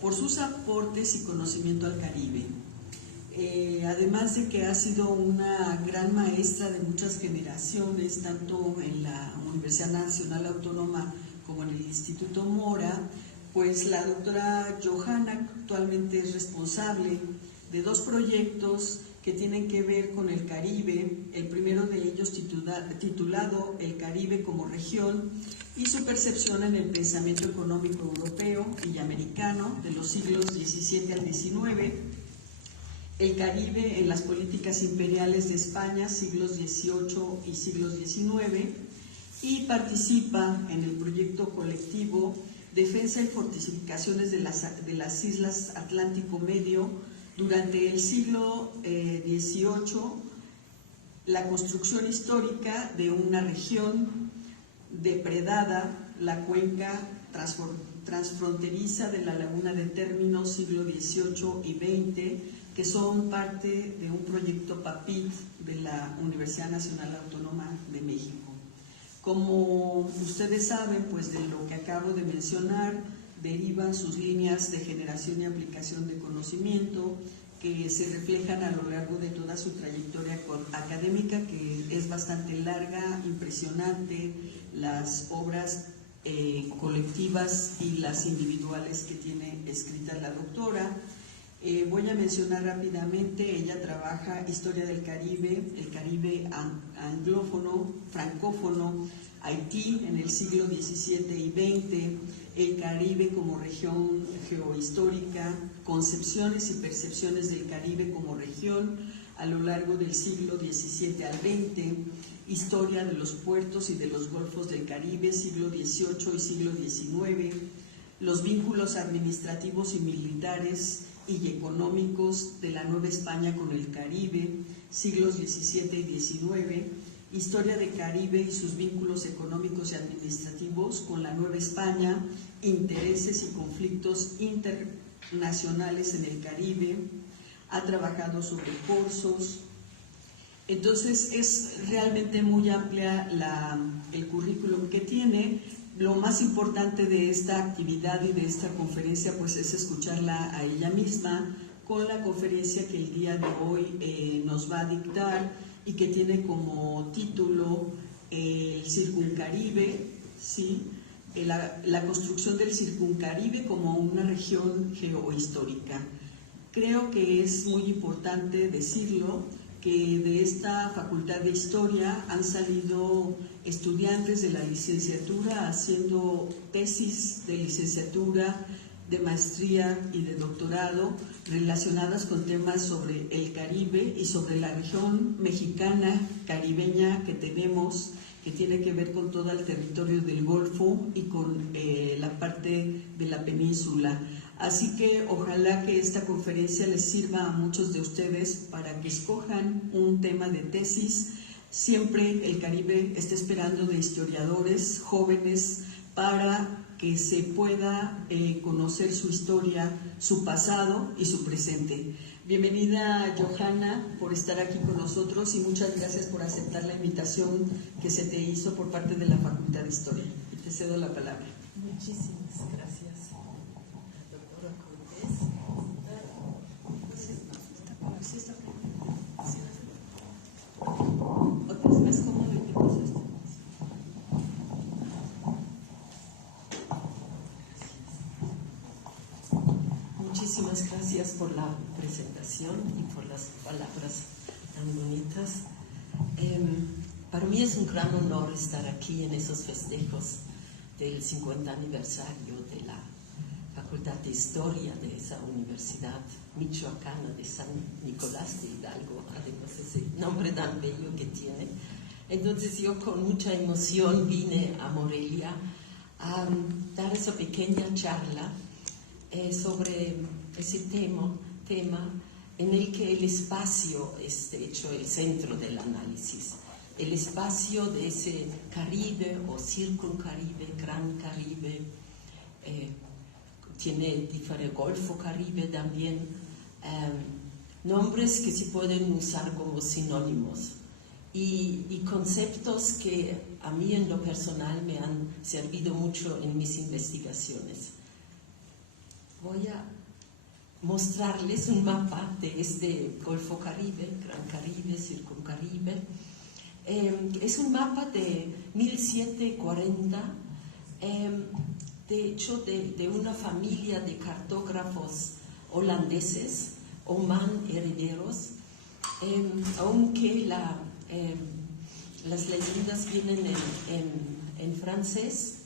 por sus aportes y conocimiento al Caribe. Además de que ha sido una gran maestra de muchas generaciones, tanto en la Universidad Nacional Autónoma como en el Instituto Mora, pues la doctora Johanna actualmente es responsable de dos proyectos que tienen que ver con el Caribe, el primero de ellos titulado El Caribe como región y su percepción en el pensamiento económico europeo y americano de los siglos XVII al XIX, el Caribe en las políticas imperiales de España, siglos XVIII y siglos XIX, y participa en el proyecto colectivo Defensa y Fortificaciones de las Islas Atlántico Medio durante el siglo XVIII, la construcción histórica de una región depredada, la cuenca transfronteriza de la Laguna de Término, siglo XVIII y XX, que son parte de un proyecto PAPIT de la Universidad Nacional Autónoma de México. Como ustedes saben, pues de lo que acabo de mencionar, derivan sus líneas de generación y aplicación de conocimiento que se reflejan a lo largo de toda su trayectoria académica, que es bastante larga, impresionante, las obras colectivas y las individuales que tiene escritas la doctora. Voy a mencionar rápidamente, ella trabaja historia del Caribe, el Caribe anglófono, francófono, Haití en el siglo XVII y XX, el Caribe como región geohistórica, concepciones y percepciones del Caribe como región a lo largo del siglo XVII al XX, historia de los puertos y de los golfos del Caribe, siglo XVIII y siglo XIX, los vínculos administrativos y militares y económicos de la Nueva España con el Caribe, siglos XVII y XIX, historia del Caribe y sus vínculos económicos y administrativos con la Nueva España, intereses y conflictos internacionales en el Caribe, ha trabajado sobre cursos. Entonces es realmente muy amplia el currículum que tiene. Lo más importante de esta actividad y de esta conferencia pues es escucharla a ella misma con la conferencia que el día de hoy nos va a dictar y que tiene como título el Circuncaribe, ¿sí? La construcción del Circuncaribe como una región geohistórica. Creo que es muy importante decirlo, que de esta Facultad de Historia han salido estudiantes de la licenciatura haciendo tesis de licenciatura, de maestría y de doctorado relacionadas con temas sobre el Caribe y sobre la región mexicana, caribeña que tenemos, que tiene que ver con todo el territorio del Golfo y con la parte de la península. Así que ojalá que esta conferencia les sirva a muchos de ustedes para que escojan un tema de tesis. Siempre el Caribe está esperando de historiadores jóvenes para que se pueda conocer su historia, su pasado y su presente. Bienvenida, Johanna, por estar aquí con nosotros y muchas gracias por aceptar la invitación que se te hizo por parte de la Facultad de Historia. Y te cedo la palabra. Muchísimas gracias, doctora Cortés. ¿Otras más cómodo y te paso esto? Muchísimas gracias por la presentación y por las palabras tan bonitas. Para mí es un gran honor estar aquí en esos festejos del 50 aniversario de la Facultad de Historia de esa Universidad Michoacana de San Nicolás de Hidalgo, además ese nombre tan bello que tiene. Entonces yo con mucha emoción vine a Morelia a dar esa pequeña charla sobre ese tema en el que el espacio es de hecho el centro del análisis. El espacio de ese Caribe o Circuncaribe, Gran Caribe, tiene diferente Golfo Caribe también, nombres que se pueden usar como sinónimos y conceptos que a mí en lo personal me han servido mucho en mis investigaciones. voy a mostrarles un mapa de este Golfo Caribe, Gran Caribe, Circuncaribe. Es un mapa de 1740, de hecho de una familia de cartógrafos holandeses, Oman herederos, aunque las leyendas vienen en francés,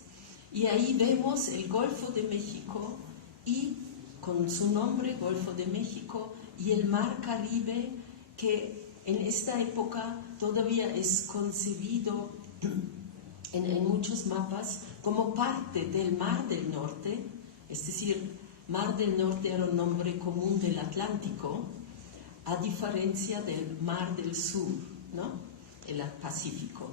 y ahí vemos el Golfo de México y con su nombre, Golfo de México, y el Mar Caribe, que en esta época todavía es concebido en muchos mapas como parte del Mar del Norte, es decir, Mar del Norte era un nombre común del Atlántico, a diferencia del Mar del Sur, ¿no? El Pacífico.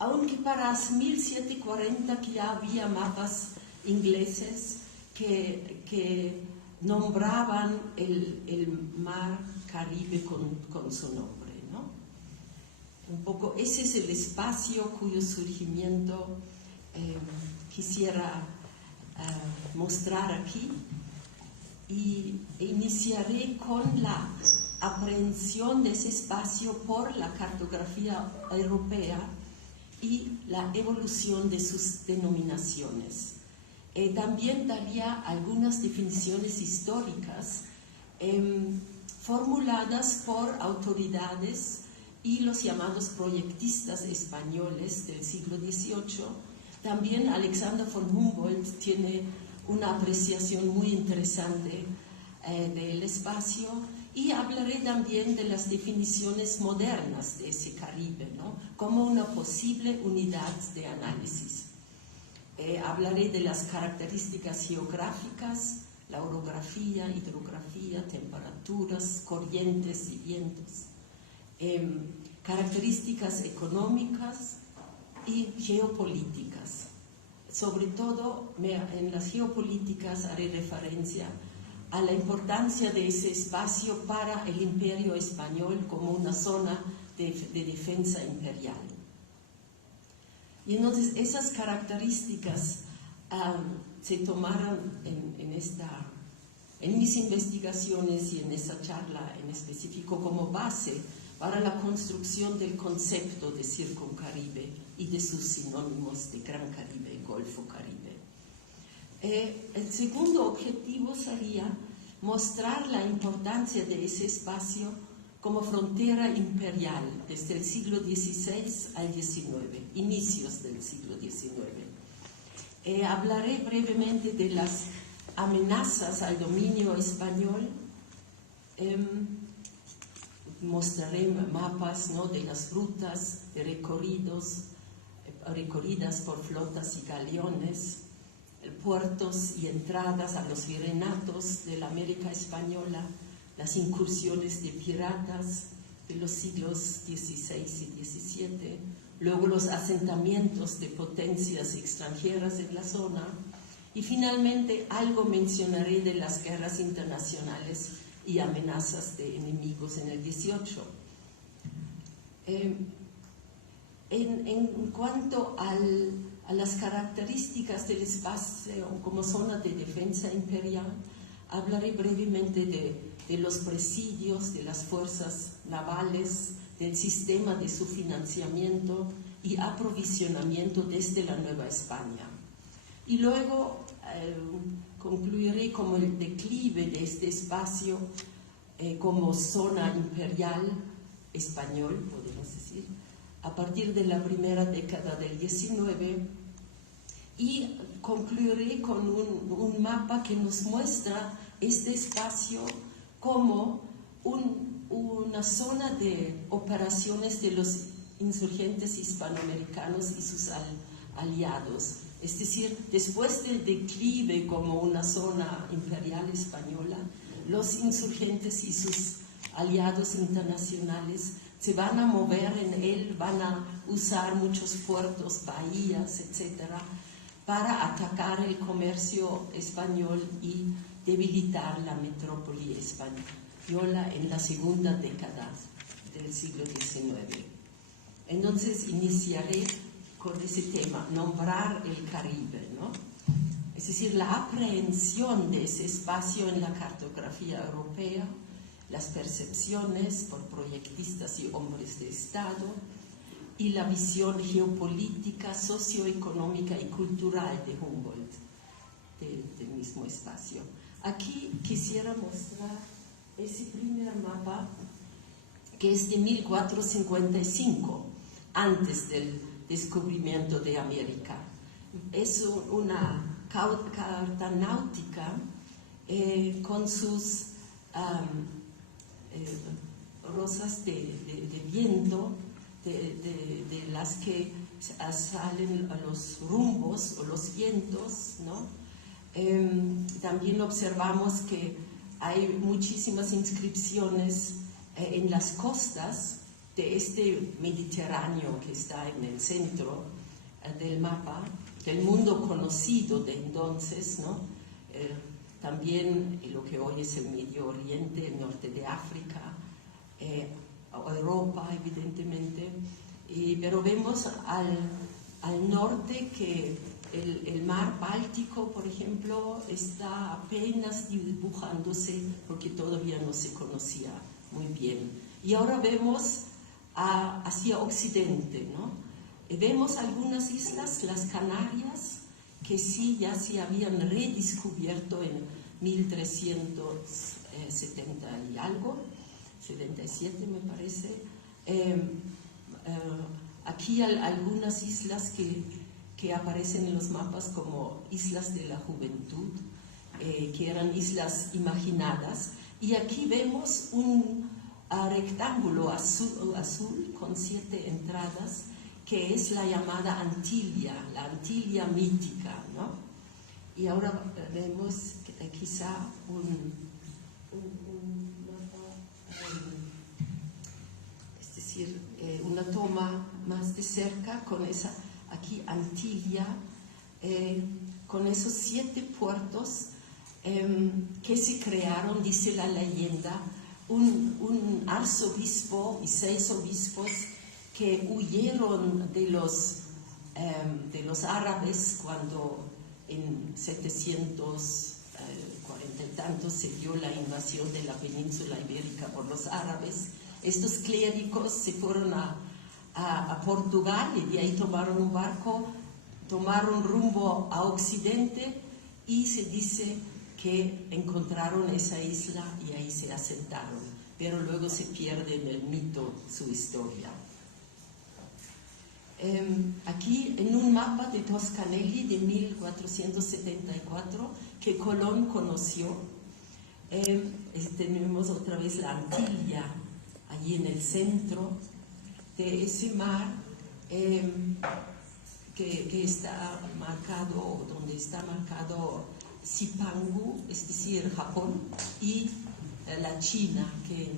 Aunque para 1740 que ya había mapas ingleses que nombraban el Mar Caribe con su nombre, ¿no? Un poco, ese es el espacio cuyo surgimiento quisiera mostrar aquí, y iniciaré con la aprehensión de ese espacio por la cartografía europea y la evolución de sus denominaciones. También daría algunas definiciones históricas formuladas por autoridades y los llamados proyectistas españoles del siglo XVIII. También Alexander von Humboldt tiene una apreciación muy interesante del espacio, y hablaré también de las definiciones modernas de ese Caribe, ¿no? Como una posible unidad de análisis. Hablaré de las características geográficas, la orografía, hidrografía, temperaturas, corrientes y vientos, características económicas y geopolíticas. Sobre todo, en las geopolíticas haré referencia a la importancia de ese espacio para el Imperio Español como una zona de defensa imperial. Y entonces esas características se tomaron en mis investigaciones y en esa charla en específico como base para la construcción del concepto de Circuncaribe y de sus sinónimos de Gran Caribe y Golfo Caribe. El segundo objetivo sería mostrar la importancia de ese espacio como frontera imperial desde el siglo XVI al XIX, inicios del siglo XIX. Hablaré brevemente de las amenazas al dominio español. Mostraré mapas, ¿no?, de las rutas de recorridas por flotas y galeones, puertos y entradas a los virreinatos de la América Española, las incursiones de piratas de los siglos XVI y XVII, luego los asentamientos de potencias extranjeras en la zona, y finalmente algo mencionaré de las guerras internacionales y amenazas de enemigos en el XVIII. En cuanto a las características del espacio como zona de defensa imperial, hablaré brevemente de los presidios, de las fuerzas navales, del sistema de su financiamiento y aprovisionamiento desde la Nueva España. Y luego concluiré como el declive de este espacio como zona imperial español, podemos decir, a partir de la primera década del XIX, y concluiré con un mapa que nos muestra este espacio como una zona de operaciones de los insurgentes hispanoamericanos y sus aliados. Es decir, después del declive como una zona imperial española, los insurgentes y sus aliados internacionales se van a mover en él, van a usar muchos puertos, bahías, etcétera, para atacar el comercio español y debilitar la metrópoli española en la segunda década del siglo XIX. Entonces iniciaré con ese tema, nombrar el Caribe, ¿no? Es es decir, la aprehensión de ese espacio en la cartografía europea, las percepciones por proyectistas y hombres de Estado, y la visión geopolítica, socioeconómica y cultural de Humboldt, del mismo espacio. Aquí quisiera mostrar ese primer mapa, que es de 1455, antes del descubrimiento de América. Es una carta náutica con sus rosas de viento, de las que salen a los rumbos o los vientos, ¿no? También observamos que hay muchísimas inscripciones en las costas de este Mediterráneo que está en el centro del mapa, del mundo conocido de entonces, ¿no? También lo que hoy es el Medio Oriente, el norte de África, Europa, evidentemente, pero vemos al norte que el mar Báltico, por ejemplo, está apenas dibujándose porque todavía no se conocía muy bien. Y ahora vemos hacia occidente, ¿no? Vemos algunas islas, las Canarias, que sí ya se habían redescubierto en 1370 y algo, 77 me parece. Aquí hay algunas islas que aparecen en los mapas como islas de la juventud, que eran islas imaginadas. Y aquí vemos un rectángulo azul con 7 entradas, que es la llamada Antilla, la Antilla mítica, ¿no? Y ahora vemos quizá un mapa, es decir, una toma más de cerca con esa aquí Antilla, con esos 7 puertos que se crearon, dice la leyenda, un arzobispo y 6 obispos que huyeron de los árabes cuando en 740 y tantos se dio la invasión de la península ibérica por los árabes. Estos clérigos se fueron a Portugal y de ahí tomaron un barco, tomaron rumbo a occidente y se dice que encontraron esa isla y ahí se asentaron, pero luego se pierde en el mito su historia. Aquí en un mapa de Toscanelli de 1474 que Colón conoció, tenemos otra vez la Antilla allí en el centro de ese mar, que está marcado, donde está marcado Zipangu, es decir, Japón, y la China, que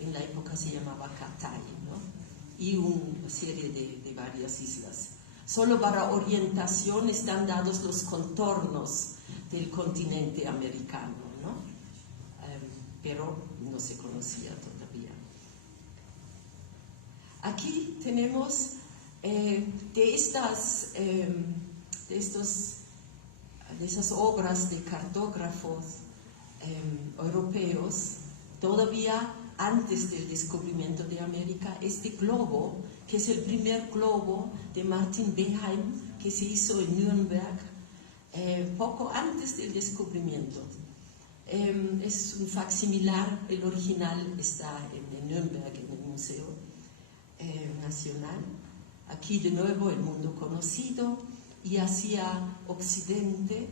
en la época se llamaba Cathay, ¿no? Y una serie de varias islas. Solo para orientación están dados los contornos del continente americano, ¿no? Pero no se conocía todavía. Aquí tenemos de esas obras de cartógrafos europeos, todavía antes del descubrimiento de América, este globo, que es el primer globo de Martin Behaim, que se hizo en Nuremberg, poco antes del descubrimiento. Es un facsimilar, el original está en Nuremberg, en el Museo Nacional. Aquí de nuevo el mundo conocido, y hacia occidente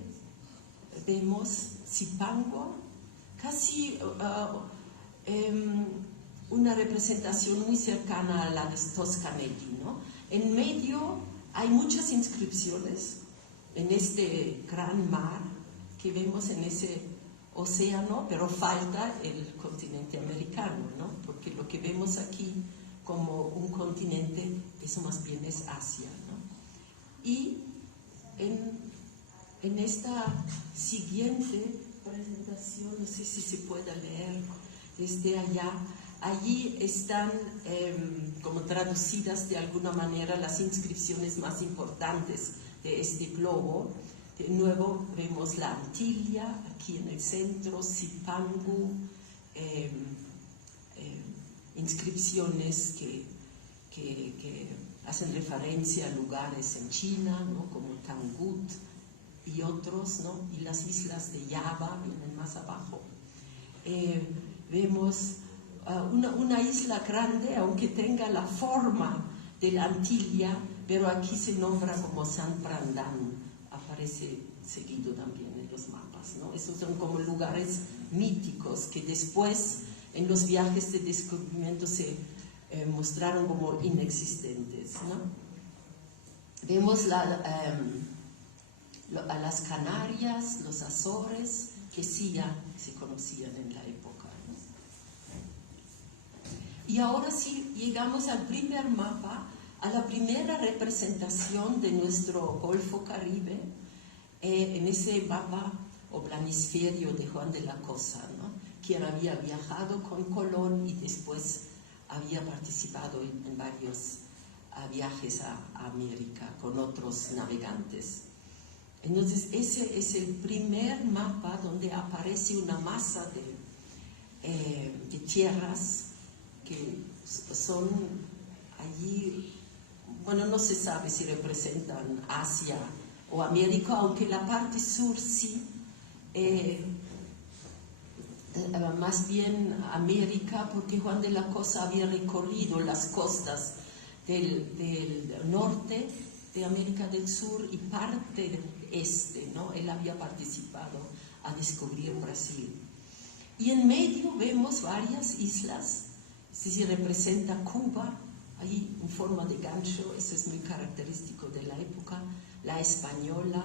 vemos Zipangu, casi una representación muy cercana a la de Toscanelli, ¿no? En medio hay muchas inscripciones en este gran mar que vemos en ese océano, pero falta el continente americano, ¿no? Porque lo que vemos aquí como un continente, eso más bien es Asia, ¿no? Y en esta siguiente presentación, no sé si se puede leer desde allá, allí están como traducidas de alguna manera las inscripciones más importantes de este globo, De nuevo vemos la Antilla, aquí en el centro, Zipangu, inscripciones que hacen referencia a lugares en China, ¿no? Como Tangut y otros, ¿no? Y las islas de Java vienen más abajo. Vemos una isla grande, aunque tenga la forma de la Antilla, pero aquí se nombra como San Prandan, aparece seguido también en los mapas, ¿no? Esos son como lugares míticos que después en los viajes de descubrimiento se mostraron como inexistentes, ¿no? Vemos a las Canarias, los Azores, que sí ya se conocían en la época, ¿no? Y ahora sí llegamos al primer mapa, a la primera representación de nuestro Golfo Caribe, en ese mapa o planisferio de Juan de la Cosa, ¿no? Quien había viajado con Colón y después había participado en varios viajes a América con otros navegantes. Entonces ese es el primer mapa donde aparece una masa de tierras que son allí, bueno, no se sabe si representan Asia o América, aunque la parte sur sí, más bien América, porque Juan de la Cosa había recorrido las costas del norte de América del Sur y parte del este, ¿no? Él había participado a descubrir Brasil. Y en medio vemos varias islas, si representa Cuba, ahí en forma de gancho, eso es muy característico de la época, la Española,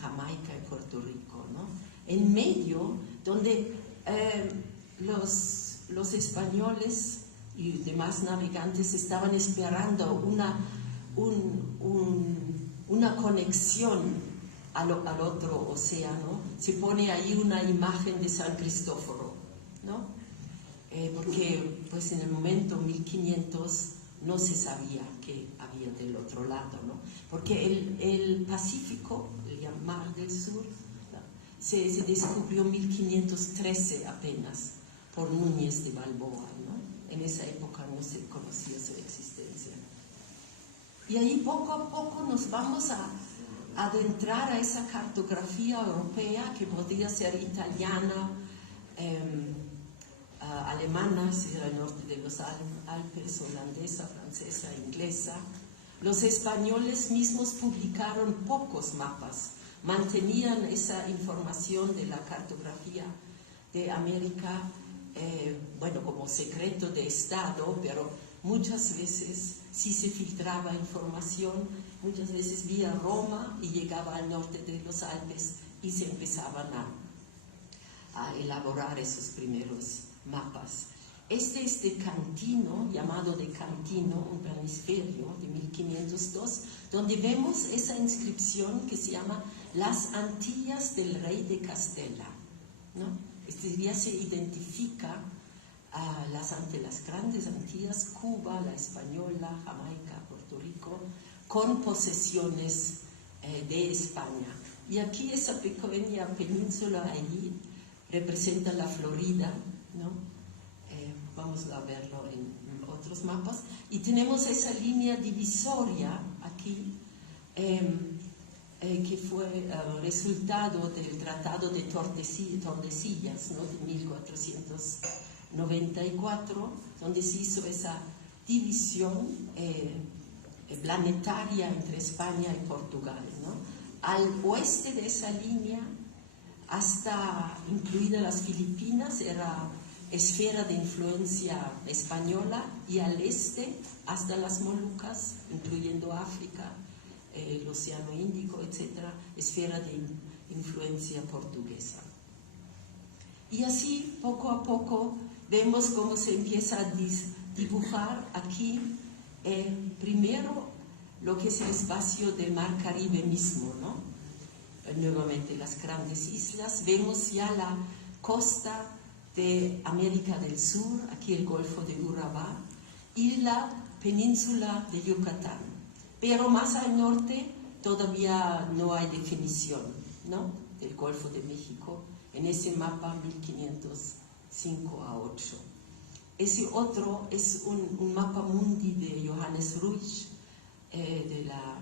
Jamaica y Puerto Rico, ¿no? En medio, donde los españoles y demás navegantes estaban esperando una conexión al otro océano, se pone ahí una imagen de San Cristóforo, ¿no? Porque pues en el momento 1500 no se sabía qué había del otro lado, ¿no? Porque el Pacífico, el Mar del Sur, ¿no? se descubrió en 1513 apenas por Núñez de Balboa, ¿no? En esa época no se conocía su existencia. Y ahí poco a poco nos vamos a adentrar a esa cartografía europea que podría ser italiana, alemana, si era el norte de los Alpes, holandesa, francesa, inglesa. Los españoles mismos publicaron pocos mapas, mantenían esa información de la cartografía de América, bueno, como secreto de Estado, pero muchas veces sí se filtraba información, muchas veces vía Roma y llegaba al norte de los Alpes y se empezaban a elaborar esos primeros mapas. Este es de Cantino, llamado de Cantino, un planisferio de 1502, donde vemos esa inscripción que se llama Las Antillas del Rey de Castella, ¿no? Este día se identifica ante las grandes Antillas, Cuba, la Española, Jamaica, Puerto Rico, con posesiones de España. Y aquí esa pequeña península allí representa la Florida, ¿no? Vamos a verlo en otros mapas. Y tenemos esa línea divisoria aquí, que fue resultado del Tratado de Tordesillas, ¿no? De 1494, donde se hizo esa división planetaria entre España y Portugal, ¿no? Al oeste de esa línea, hasta incluidas las Filipinas, era esfera de influencia española, y al este hasta las Molucas, incluyendo África, el Océano Índico, etcétera, esfera de influencia portuguesa. Y así, poco a poco, vemos cómo se empieza a dibujar aquí, primero, lo que es el espacio del Mar Caribe mismo, ¿no? Nuevamente las grandes islas, vemos ya la costa de América del Sur, aquí el Golfo de Urabá, y la península de Yucatán. Pero más al norte todavía no hay definición, ¿no?, del Golfo de México en ese mapa 1505 a 8. Ese otro es un mapa mundi de Johannes Ruisch, de la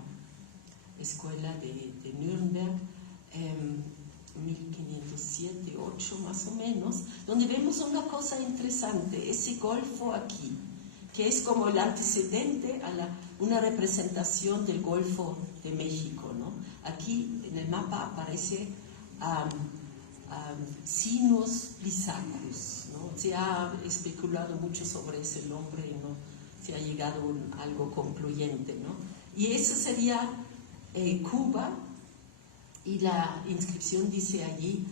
escuela de Nuremberg, 1507-8 más o menos, donde vemos una cosa interesante, ese golfo aquí, que es como el antecedente a una representación del Golfo de México, ¿no? Aquí en el mapa aparece Sinus Lysacus, ¿no? Se ha especulado mucho sobre ese nombre y no se ha llegado a algo concluyente, ¿no? Y eso sería Cuba, y la inscripción dice allí,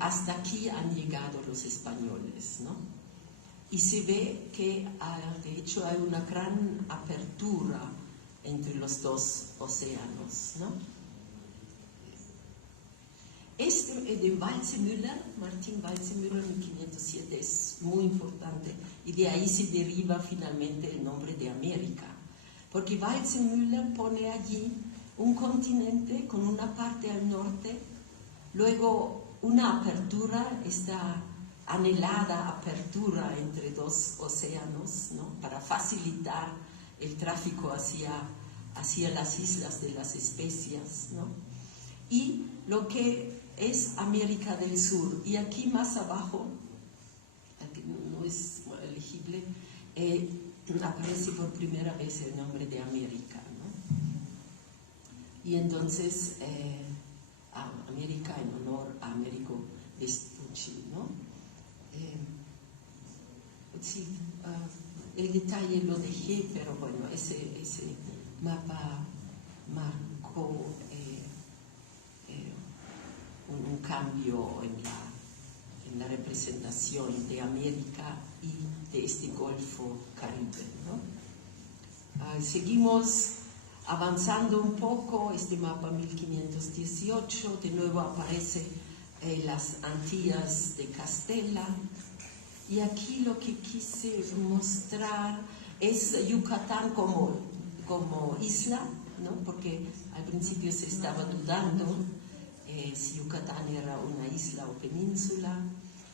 hasta aquí han llegado los españoles, ¿no? Y se ve que de hecho hay una gran apertura entre los dos océanos, ¿no? Este de Waldseemüller, Martin Waldseemüller, 1507, es muy importante, y de ahí se deriva finalmente el nombre de América, porque Waldseemüller pone allí un continente con una parte al norte, luego una apertura, esta anhelada apertura entre dos océanos, ¿no?, para facilitar el tráfico hacia las islas de las especias, ¿no?, y lo que es América del Sur. Y aquí más abajo, aquí no es elegible, aparece por primera vez el nombre de América, ¿no? Y entonces América en honor a Américo Vespucci, ¿no? Sí, el detalle lo dejé, pero bueno, ese mapa marcó un cambio en la representación de América y de este Golfo Caribe, ¿no? Seguimos avanzando un poco. Este mapa 1518, de nuevo aparece las Antillas de Castela, y aquí lo que quise mostrar es Yucatán como isla, ¿no?, porque al principio se estaba dudando si Yucatán era una isla o península.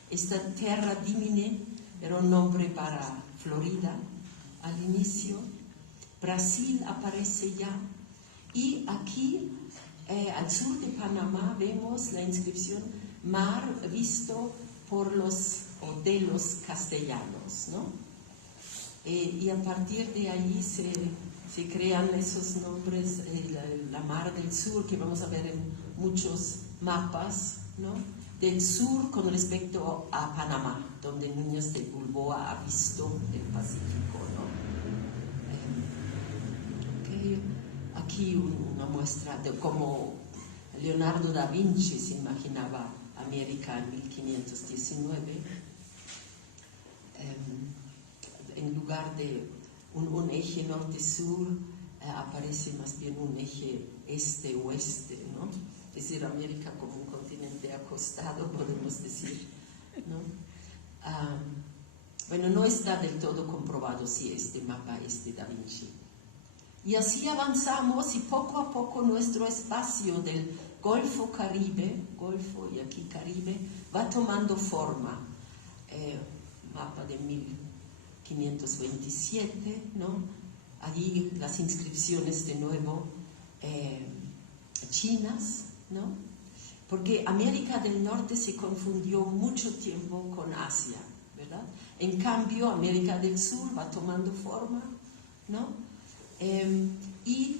Esta Terra Dimine era un nombre para Florida al inicio. Brasil aparece ya, y aquí al sur de Panamá vemos la inscripción Mar visto por de los castellanos, ¿no? Y a partir de ahí se crean esos nombres, la Mar del Sur, que vamos a ver en muchos mapas, ¿no?, del sur con respecto a Panamá, donde Núñez de Bulboa ha visto el Pacífico, ¿no? Aquí una muestra de cómo Leonardo da Vinci se imaginaba América en 1519. En lugar de un eje norte-sur, aparece más bien un eje este-oeste, ¿no? Es decir, América como un continente acostado, podemos decir, ¿no? Bueno, no está del todo comprobado si este mapa es de Da Vinci. Y así avanzamos, y poco a poco nuestro espacio del Golfo Caribe, Golfo y aquí Caribe, va tomando forma. Mapa de 1527, ¿no? Allí las inscripciones de nuevo chinas, ¿no? Porque América del Norte se confundió mucho tiempo con Asia, ¿verdad? En cambio, América del Sur va tomando forma, ¿no? Y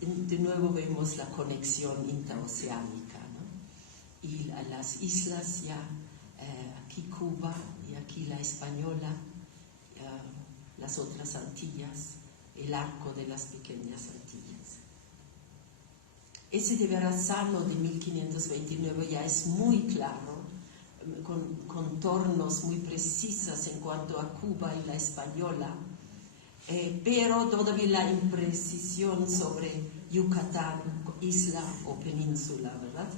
de nuevo vemos la conexión interoceánica, ¿no? Y a las islas ya, aquí Cuba y aquí la Española, las otras Antillas, el arco de las pequeñas Antillas. Ese de Verrazano de 1529 ya es muy claro, con contornos muy precisos en cuanto a Cuba y la Española, pero todavía la imprecisión sobre Yucatán, isla o península, ¿verdad?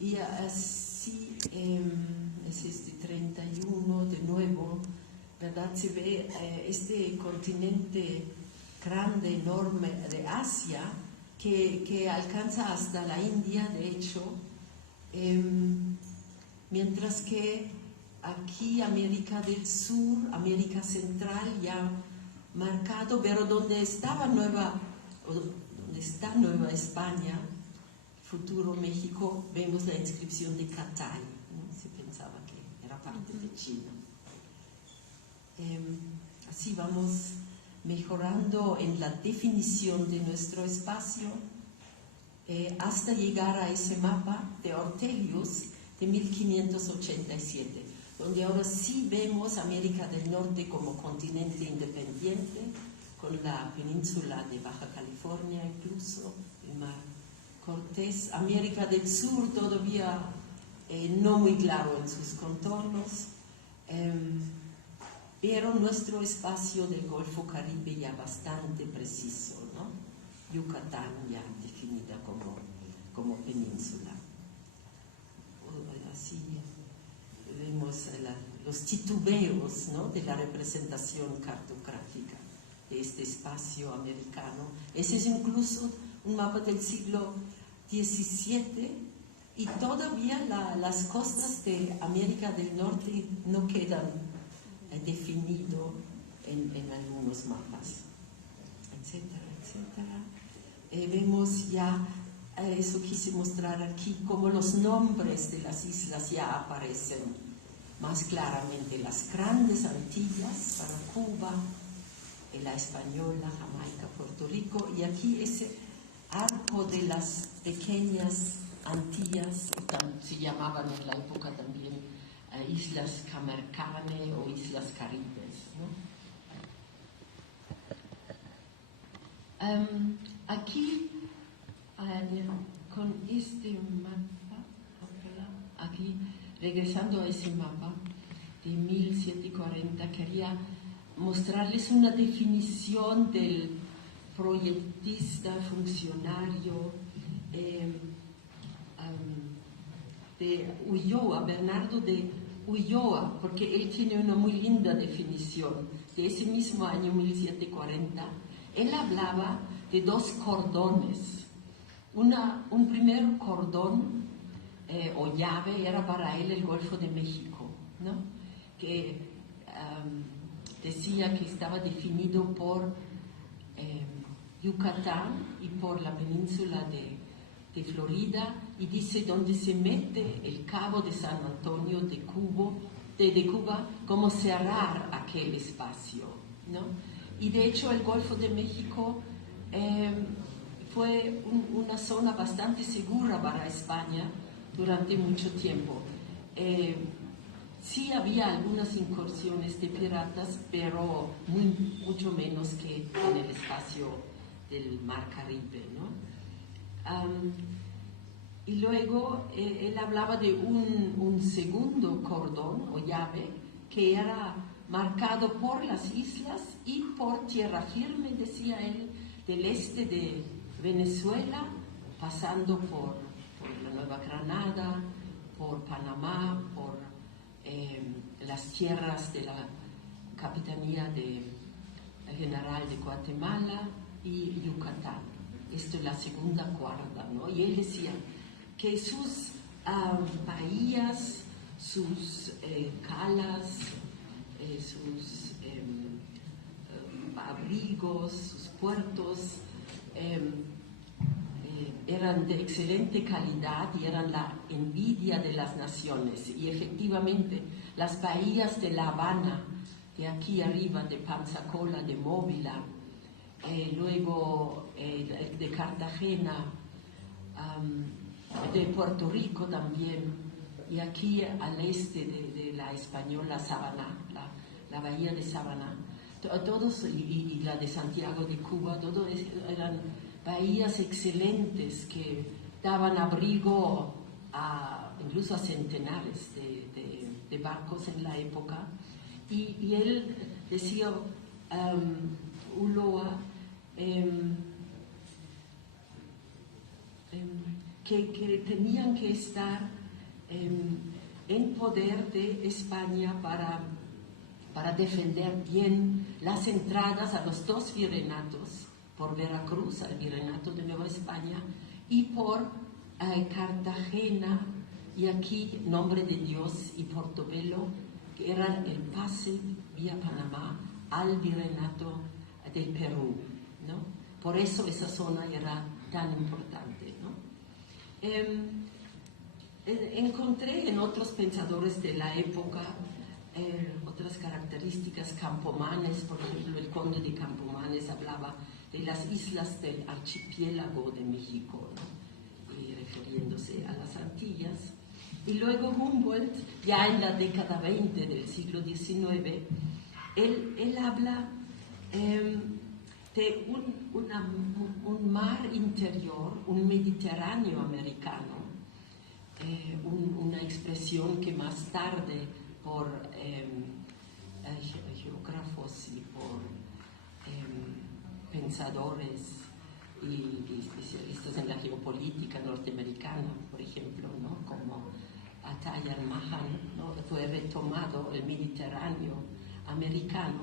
Y así, es este 31 de nuevo, ¿verdad? Se ve este continente grande, enorme de Asia, que alcanza hasta la India, de hecho, mientras que aquí América del Sur, América Central ya marcado, pero donde está Nueva España, futuro México, vemos la inscripción de Catay, ¿no? Se pensaba que era parte de China. Así vamos mejorando en la definición de nuestro espacio hasta llegar a ese mapa de Ortelius de 1587, donde ahora sí vemos América del Norte como continente independiente, con la península de Baja California incluso, el mar Cortés. América del Sur todavía no muy claro en sus contornos, pero nuestro espacio del Golfo Caribe ya bastante preciso, ¿no? Yucatán ya definida como península. Así vemos los titubeos, ¿no?, de la representación cartográfica de este espacio americano. Ese es incluso un mapa del siglo XVII y todavía las costas de América del Norte no quedan definido en algunos mapas, etcétera, etcétera. Vemos ya, eso quise mostrar aquí, como los nombres de las islas ya aparecen más claramente. Las grandes Antillas para Cuba, la Española, Jamaica, Puerto Rico, y aquí ese arco de las pequeñas Antillas, se llamaban en la época también Islas Camercane o Islas Caribes, ¿no? Aquí, con este mapa, aquí, regresando a ese mapa de 1740, quería mostrarles una definición del proyectista, funcionario de Ulloa, Bernardo de Ulloa, porque él tiene una muy linda definición de ese mismo año 1740. Él hablaba de dos cordones. Un primer cordón o llave era para él el Golfo de México, ¿no? Que decía que estaba definido por Yucatán y por la península de Florida, y dice donde se mete el Cabo de San Antonio de Cuba, como cerrar aquel espacio, ¿no? Y de hecho el Golfo de México fue una zona bastante segura para España durante mucho tiempo. Sí había algunas incursiones de piratas, pero mucho menos que en el espacio del Mar Caribe, ¿no? Y luego él hablaba de un segundo cordón o llave que era marcado por las islas y por tierra firme, decía él, del este de Venezuela, pasando por la Nueva Granada, por Panamá, por las tierras de la Capitanía General de Guatemala y Yucatán. Esto es la segunda cuerda, ¿no? Y él decía que sus bahías, sus calas, sus abrigos, sus puertos eran de excelente calidad y eran la envidia de las naciones. Y efectivamente las bahías de La Habana, de aquí arriba, de Panzacola, de Móvila, luego de Cartagena, de Puerto Rico también, y aquí al este de la Española, Samaná, la bahía de Samaná, todos, y la de Santiago de Cuba, todos eran bahías excelentes que daban abrigo incluso a centenares de barcos en la época. Y él decía, Ulloa, que tenían que estar en poder de España para para defender bien las entradas a los dos virreinatos, por Veracruz, al virreinato de Nueva España, y por Cartagena, y aquí Nombre de Dios y Portobelo, que era el pase vía Panamá al virreinato del Perú, ¿no? Por eso esa zona era tan importante, ¿no? Encontré en otros pensadores de la época otras características. Campomanes, por ejemplo, el conde de Campomanes hablaba de las islas del archipiélago de México, ¿no? Y refiriéndose a las Antillas. Y luego Humboldt, ya en la década 20 del siglo XIX, él habla de un mar interior, un Mediterráneo americano, una expresión que más tarde por geógrafos y por pensadores y especialistas en la geopolítica norteamericana, por ejemplo, ¿no? Como Atayar Mahan, ¿no? Fue retomado el Mediterráneo americano,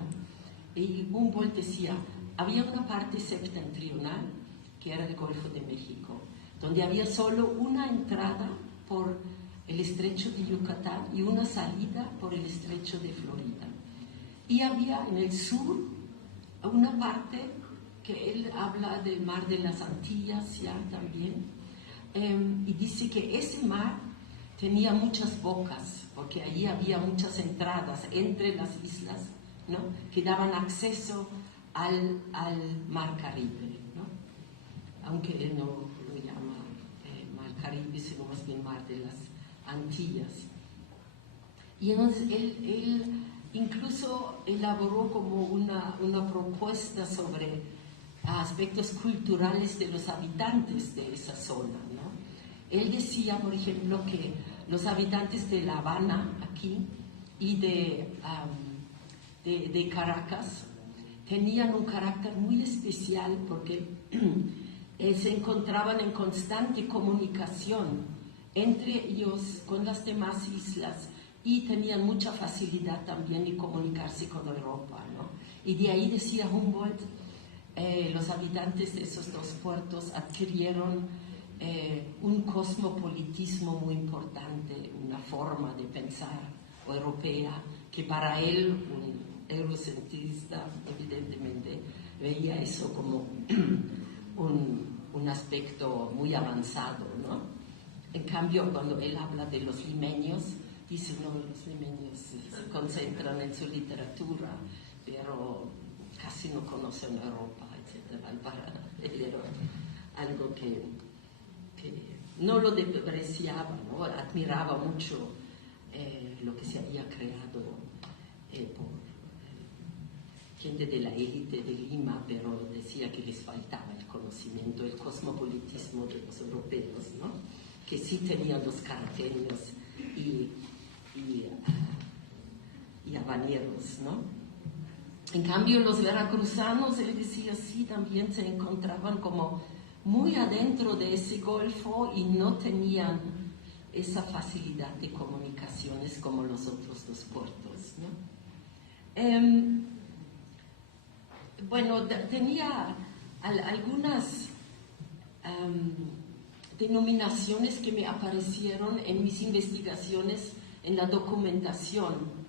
y Humboldt decía, había una parte septentrional que era el Golfo de México, donde había solo una entrada por el estrecho de Yucatán y una salida por el estrecho de Florida. Y había en el sur una parte que él habla del mar de las Antillas ya también, y dice que ese mar tenía muchas bocas, porque allí había muchas entradas entre las islas, ¿no? Que daban acceso al mar Caribe, ¿no? Aunque él no lo llama mar Caribe, sino más bien mar de las Antillas. Y entonces él incluso elaboró como una propuesta sobre aspectos culturales de los habitantes de esa zona, ¿no? Él decía, por ejemplo, que los habitantes de La Habana, aquí, y de Caracas, tenían un carácter muy especial porque se encontraban en constante comunicación entre ellos con las demás islas, y tenían mucha facilidad también en comunicarse con Europa, ¿no? Y de ahí, decía Humboldt, los habitantes de esos dos puertos adquirieron un cosmopolitismo muy importante, una forma de pensar europea, que para él, un eurocentrista, evidentemente, veía eso como un aspecto muy avanzado, ¿no? En cambio, cuando él habla de los limeños, dice, no, los limeños se concentran en su literatura, pero casi no conocen Europa, etc. Para él era algo que no lo despreciaba, ¿no? Admiraba mucho lo que se había creado por gente de la élite de Lima, pero decía que les faltaba el conocimiento, el cosmopolitismo de los europeos, ¿no? Que sí tenían los caraqueños y habaneros, ¿no? En cambio, los veracruzanos, él decía, sí, también se encontraban como muy adentro de ese golfo y no tenían esa facilidad de comunicaciones como los otros dos puertos, ¿no? Bueno, tenía algunas denominaciones que me aparecieron en mis investigaciones, en la documentación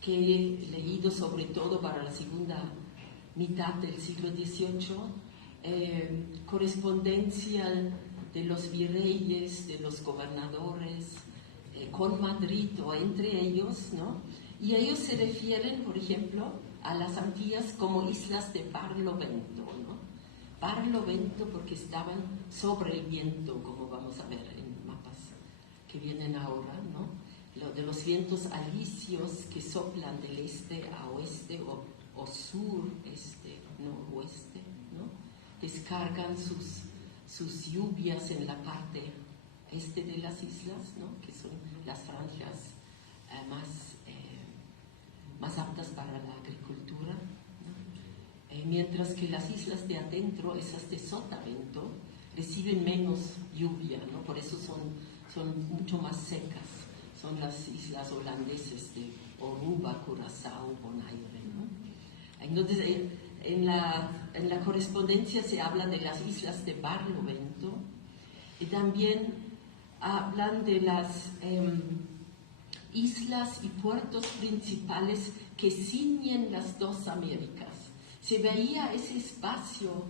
que he leído sobre todo para la segunda mitad del siglo XVIII, correspondencia de los virreyes, de los gobernadores con Madrid o entre ellos, ¿no? Y ellos se refieren, por ejemplo, a las Antillas como islas de Barlovento, ¿no? Barlovento porque estaban sobre el viento, como vamos a ver en mapas que vienen ahora, ¿no? Lo de los vientos alisios que soplan del este a oeste o sur-este, noroeste, ¿no? Descargan sus lluvias en la parte este de las islas, ¿no? Que son las franjas más aptas para la agricultura, ¿no? Mientras que las islas de adentro, esas de sotavento, reciben menos lluvia, ¿no? Por eso son mucho más secas. Son las islas holandesas Aruba, Curazao, Bonaire, ¿no? Entonces, en la correspondencia se habla de las islas de Barlovento y también hablan de las islas y puertos principales que ciñen las dos Américas. Se veía ese espacio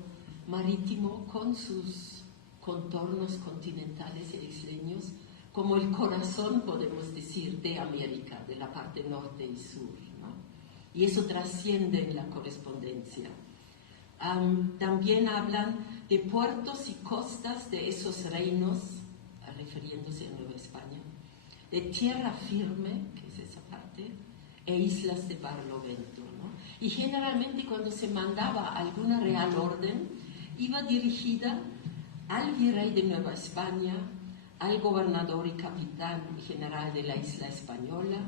marítimo con sus contornos continentales e isleños como el corazón, podemos decir, de América, de la parte norte y sur, ¿no? Y eso trasciende en la correspondencia. También hablan de puertos y costas de esos reinos, refiriéndose a Nueva España, de tierra firme, que es esa parte, e islas de Barlovento, ¿no? Y generalmente cuando se mandaba alguna real orden, iba dirigida al virrey de Nueva España, al gobernador y capitán general de la isla española,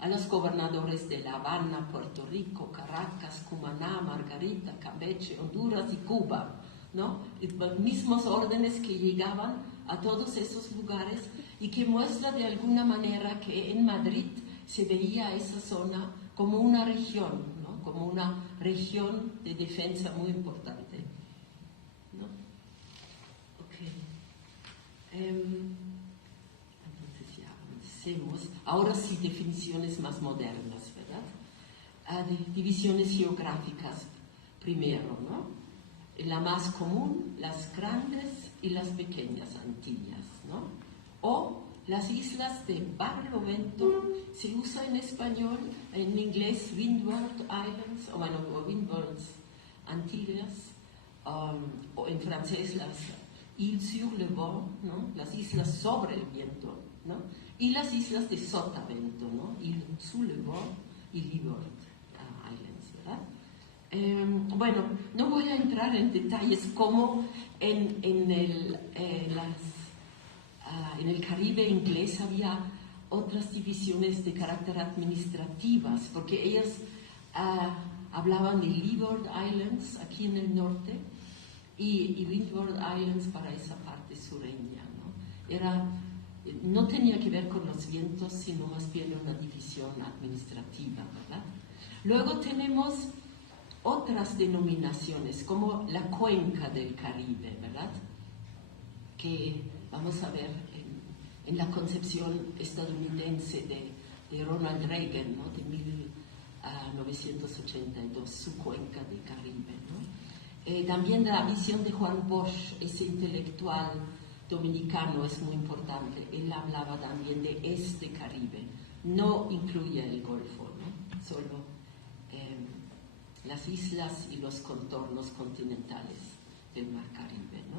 a los gobernadores de La Habana, Puerto Rico, Caracas, Cumaná, Margarita, Campeche, Honduras y Cuba, ¿no? Y mismos órdenes que llegaban a todos esos lugares y que muestra de alguna manera que en Madrid se veía esa zona como una región, ¿no? Como una región de defensa muy importante, ¿no? Okay. Entonces ya avancemos. Ahora sí, definiciones más modernas, ¿verdad? Divisiones geográficas primero, ¿no? La más común, las grandes y las pequeñas Antillas, ¿no? O las islas de Barlovento, se usa en español, en inglés Windward Islands, o bueno, Windward Antillas, o en francés las Îles sur le vent, ¿no? Las islas sobre el viento, ¿no? Y las islas de Sotavento, ¿no? Îles sous le vent y Leeward Islands, ¿verdad? Bueno, no voy a entrar en detalles como en el Caribe inglés había otras divisiones de carácter administrativas, porque ellas hablaban de Leeward Islands aquí en el norte y Windward Islands para esa parte sureña, ¿no? No tenía que ver con los vientos, sino más bien una división administrativa, ¿verdad? Luego tenemos otras denominaciones, como la cuenca del Caribe, ¿verdad? Que vamos a ver en la concepción estadounidense de Ronald Reagan, ¿no? De 1982, su cuenca del Caribe, ¿no? También la visión de Juan Bosch, ese intelectual dominicano, es muy importante. Él hablaba también de este Caribe, no incluye el Golfo, ¿no? Solo las islas y los contornos continentales del Mar Caribe, ¿no?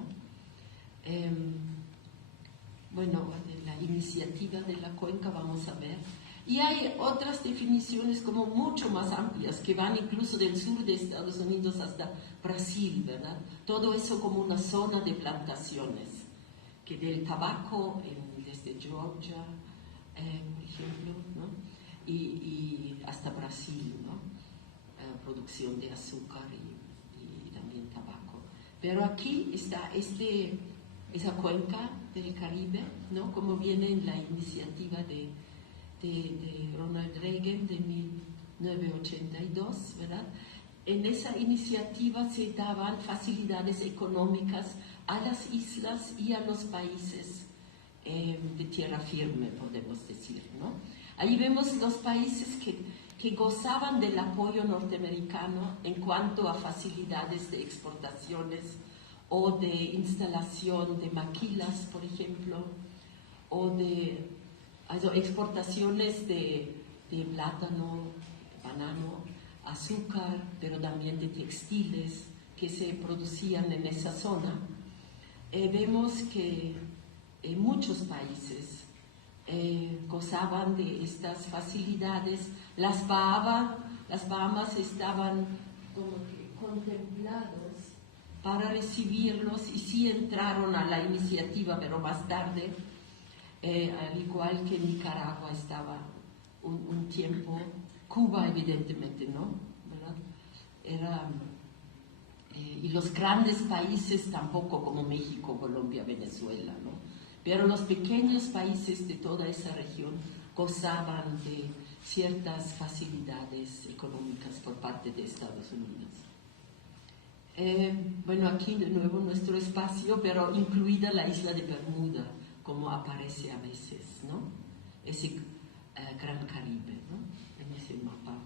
Bueno, de la iniciativa de la cuenca vamos a ver. Y hay otras definiciones como mucho más amplias que van incluso del sur de Estados Unidos hasta Brasil, ¿verdad? Todo eso como una zona de plantaciones, que del tabaco desde Georgia, por ejemplo, ¿no? Y hasta Brasil, ¿no? Producción de azúcar y también tabaco. Pero aquí está esa cuenca del Caribe, ¿no? Como viene en la iniciativa de Ronald Reagan de 1982, ¿verdad? En esa iniciativa se daban facilidades económicas a las islas y a los países de tierra firme, podemos decir, ¿no? Ahí vemos los países que gozaban del apoyo norteamericano en cuanto a facilidades de exportaciones o de instalación de maquilas, por ejemplo, o de exportaciones de plátano, banano, azúcar, pero también de textiles que se producían en esa zona. Vemos que muchos países gozaban de estas facilidades. Las Bahamas estaban como que contemplados para recibirlos y sí entraron a la iniciativa, pero más tarde, al igual que Nicaragua estaba un tiempo, Cuba evidentemente, ¿no? ¿Verdad? Y los grandes países tampoco, como México, Colombia, Venezuela, ¿no? Pero los pequeños países de toda esa región gozaban ciertas facilidades económicas por parte de Estados Unidos. Bueno, aquí de nuevo nuestro espacio, pero incluida la isla de Bermuda, como aparece a veces, ¿no? Ese Gran Caribe, ¿no? En ese mapa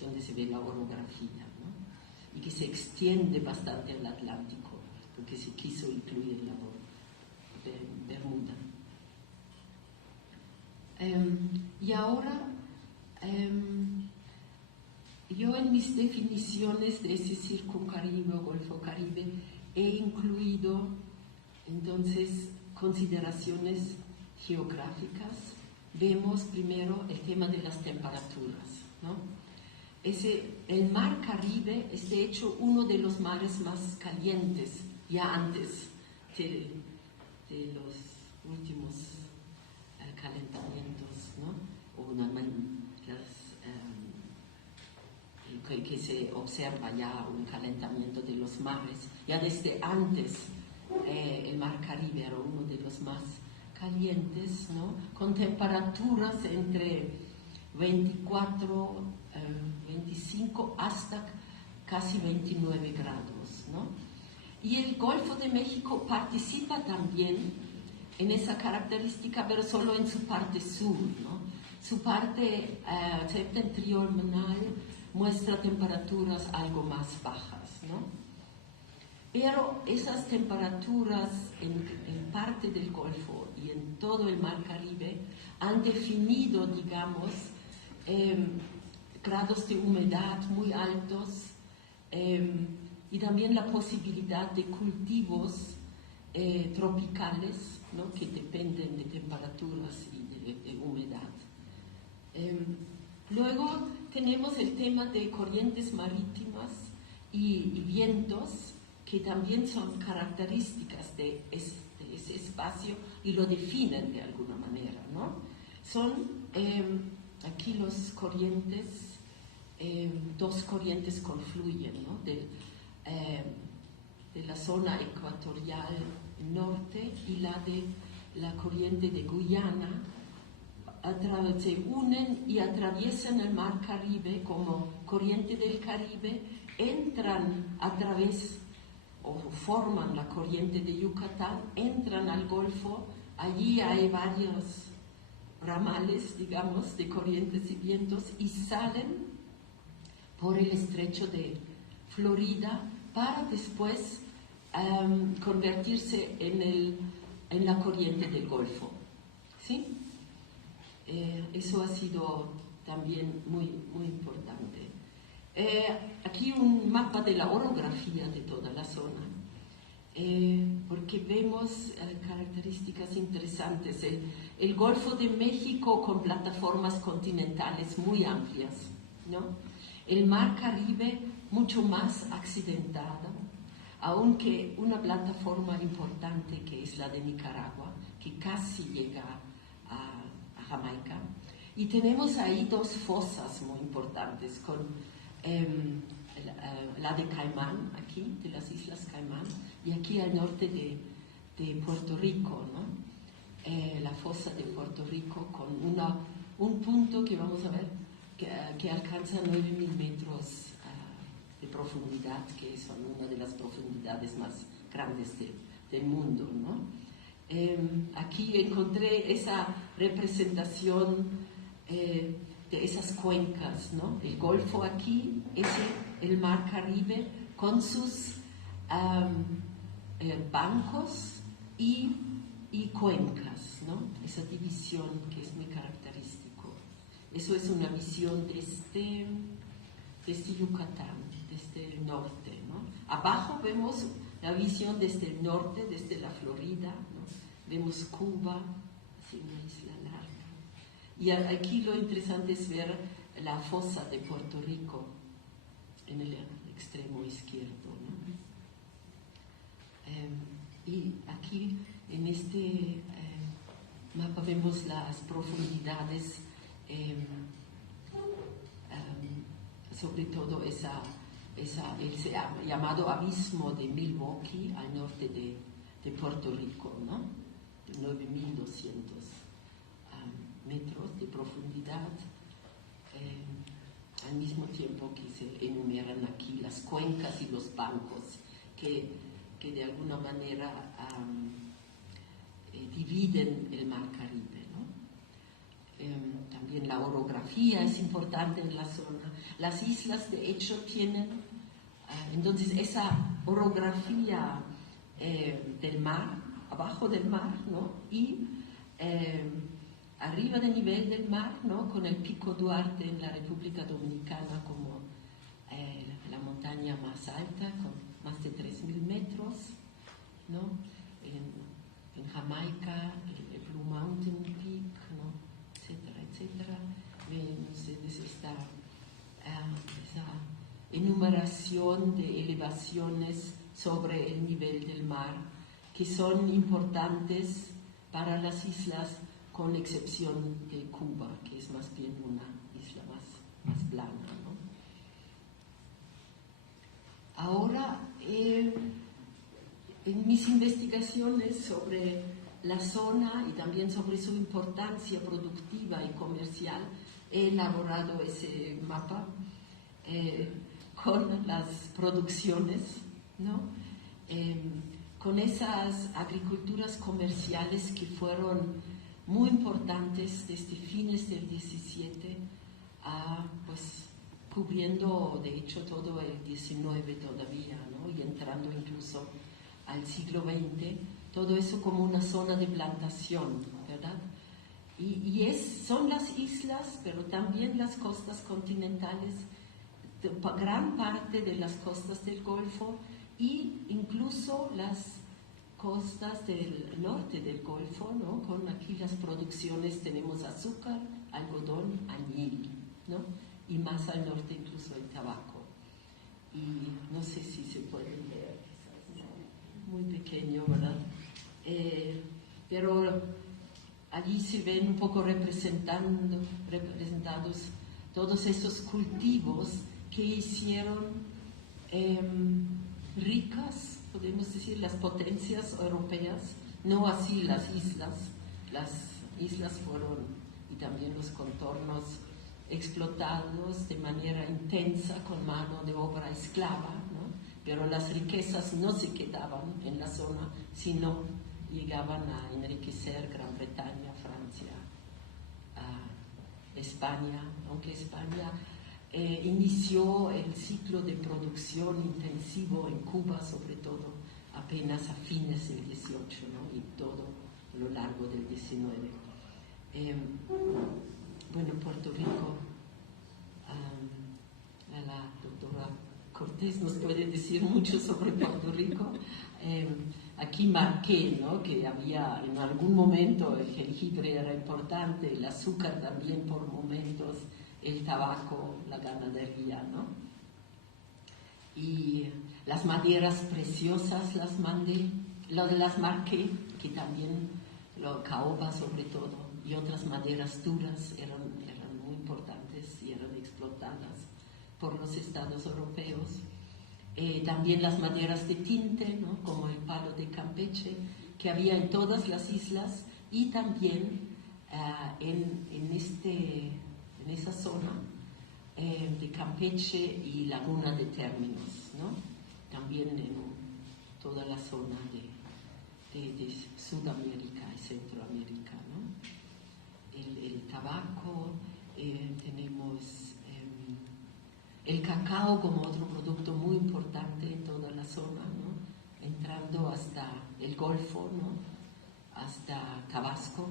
donde se ve la orografía, ¿no? Y que se extiende bastante al Atlántico, porque se quiso incluir la de Bermuda. Y ahora, yo en mis definiciones de ese circuncaribe o Golfo Caribe he incluido entonces consideraciones geográficas. Vemos primero el tema de las temperaturas, ¿no? El mar Caribe es de hecho uno de los mares más calientes ya antes de los últimos calentamientos, ¿no? O que se observa ya un calentamiento de los mares. Ya desde antes el mar Caribe era uno de los más calientes, ¿no? Con temperaturas entre 24, 25 hasta casi 29 grados, ¿no? Y el Golfo de México participa también en esa característica, pero solo en su parte sur, ¿no? Su parte septentrional muestra temperaturas algo más bajas, ¿no? Pero esas temperaturas en parte del Golfo y en todo el Mar Caribe han definido, digamos, grados de humedad muy altos y también la posibilidad de cultivos tropicales, ¿no? Que dependen de temperaturas y de humedad. Luego tenemos el tema de corrientes marítimas y vientos, que también son características de ese espacio y lo definen de alguna manera, ¿no? Son aquí los corrientes, dos corrientes confluyen, ¿no? De la zona ecuatorial norte y la corriente de Guyana, se unen y atraviesan el Mar Caribe como corriente del Caribe, entran a través o forman la corriente de Yucatán, entran al Golfo. Allí hay varios ramales, digamos, de corrientes y vientos y salen por el estrecho de Florida para después convertirse en la corriente del Golfo, ¿sí? Eso ha sido también muy, muy importante. Aquí un mapa de la orografía de toda la zona, porque vemos características interesantes. El Golfo de México con plataformas continentales muy amplias, ¿no? El Mar Caribe mucho más accidentada, aunque una plataforma importante que es la de Nicaragua, que casi llega a Jamaica. Y tenemos ahí dos fosas muy importantes, con la de Caimán, aquí, de las Islas Caimán, y aquí al norte de Puerto Rico, ¿no? La fosa de Puerto Rico con un punto que vamos a ver que alcanza 9.000 metros de profundidad, que son una de las profundidades más grandes del mundo, ¿no? Aquí encontré esa representación de esas cuencas, ¿no? El Golfo aquí es el Mar Caribe con sus bancos y cuencas, ¿no? Esa división que es muy característico. Eso es una visión desde Yucatán, desde el norte, ¿no? Abajo vemos la visión desde el norte, desde la Florida, ¿no? Vemos Cuba, así una isla larga. Y aquí lo interesante es ver la fosa de Puerto Rico en el extremo izquierdo, ¿no? Y aquí en este mapa vemos las profundidades, sobre todo el llamado abismo de Milwaukee al norte de Puerto Rico, ¿no? De 9.200 metros de profundidad, al mismo tiempo que se enumeran aquí las cuencas y los bancos que de alguna manera dividen el Mar Caribe, ¿no? También la orografía es importante en la zona. Las islas, de hecho, tienen entonces esa orografía del mar, abajo del mar, ¿no? Y arriba del nivel del mar, ¿no? Con el Pico Duarte en la República Dominicana como la montaña más alta, con más de 3.000 metros, ¿no? En Jamaica, el Blue Mountain Peak, ¿no? Etcétera, etcétera. Ven ustedes esa enumeración de elevaciones sobre el nivel del mar que son importantes para las islas, con excepción de Cuba, que es más bien una isla más plana, ¿no? Ahora, en mis investigaciones sobre la zona y también sobre su importancia productiva y comercial, he elaborado ese mapa con las producciones, ¿no? Con esas agriculturas comerciales que fueron muy importantes desde fines del 17 pues cubriendo de hecho todo el 19 todavía, ¿no? Y entrando incluso al siglo XX, todo eso como una zona de plantación, ¿verdad? Son las islas, pero también las costas continentales, gran parte de las costas del Golfo e incluso las costas del norte del Golfo, ¿no? Con aquí las producciones tenemos azúcar, algodón, añil, ¿no? Y más al norte incluso el tabaco. Y no sé si se puede ver, muy pequeño, ¿verdad? Pero allí se ven un poco representados todos esos cultivos que hicieron ricas, podemos decir, las potencias europeas, no así las islas. Las islas fueron, y también los contornos, explotados de manera intensa con mano de obra esclava, ¿no? Pero las riquezas no se quedaban en la zona, sino llegaban a enriquecer Gran Bretaña, Francia, España, aunque España inició el ciclo de producción intensivo en Cuba, sobre todo, apenas a fines del 18, ¿no? Y todo a lo largo del 19. Bueno, Puerto Rico, la doctora Cortés nos puede decir mucho sobre Puerto Rico. Aquí marqué, ¿no? Que había en algún momento el jengibre era importante, el azúcar también por momentos, el tabaco, la ganadería, ¿no? Y las maderas preciosas las marqué, que también, caoba sobre todo, y otras maderas duras eran muy importantes y eran explotadas por los estados europeos. También las maderas de tinte, ¿no? Como el palo de Campeche, que había en todas las islas, y también en esa zona de Campeche y Laguna de Términos, ¿no? También en toda la zona de Sudamérica y Centroamérica, ¿no? El tabaco, tenemos el cacao como otro producto muy importante en toda la zona, ¿no? Entrando hasta el Golfo, ¿no? Hasta Tabasco,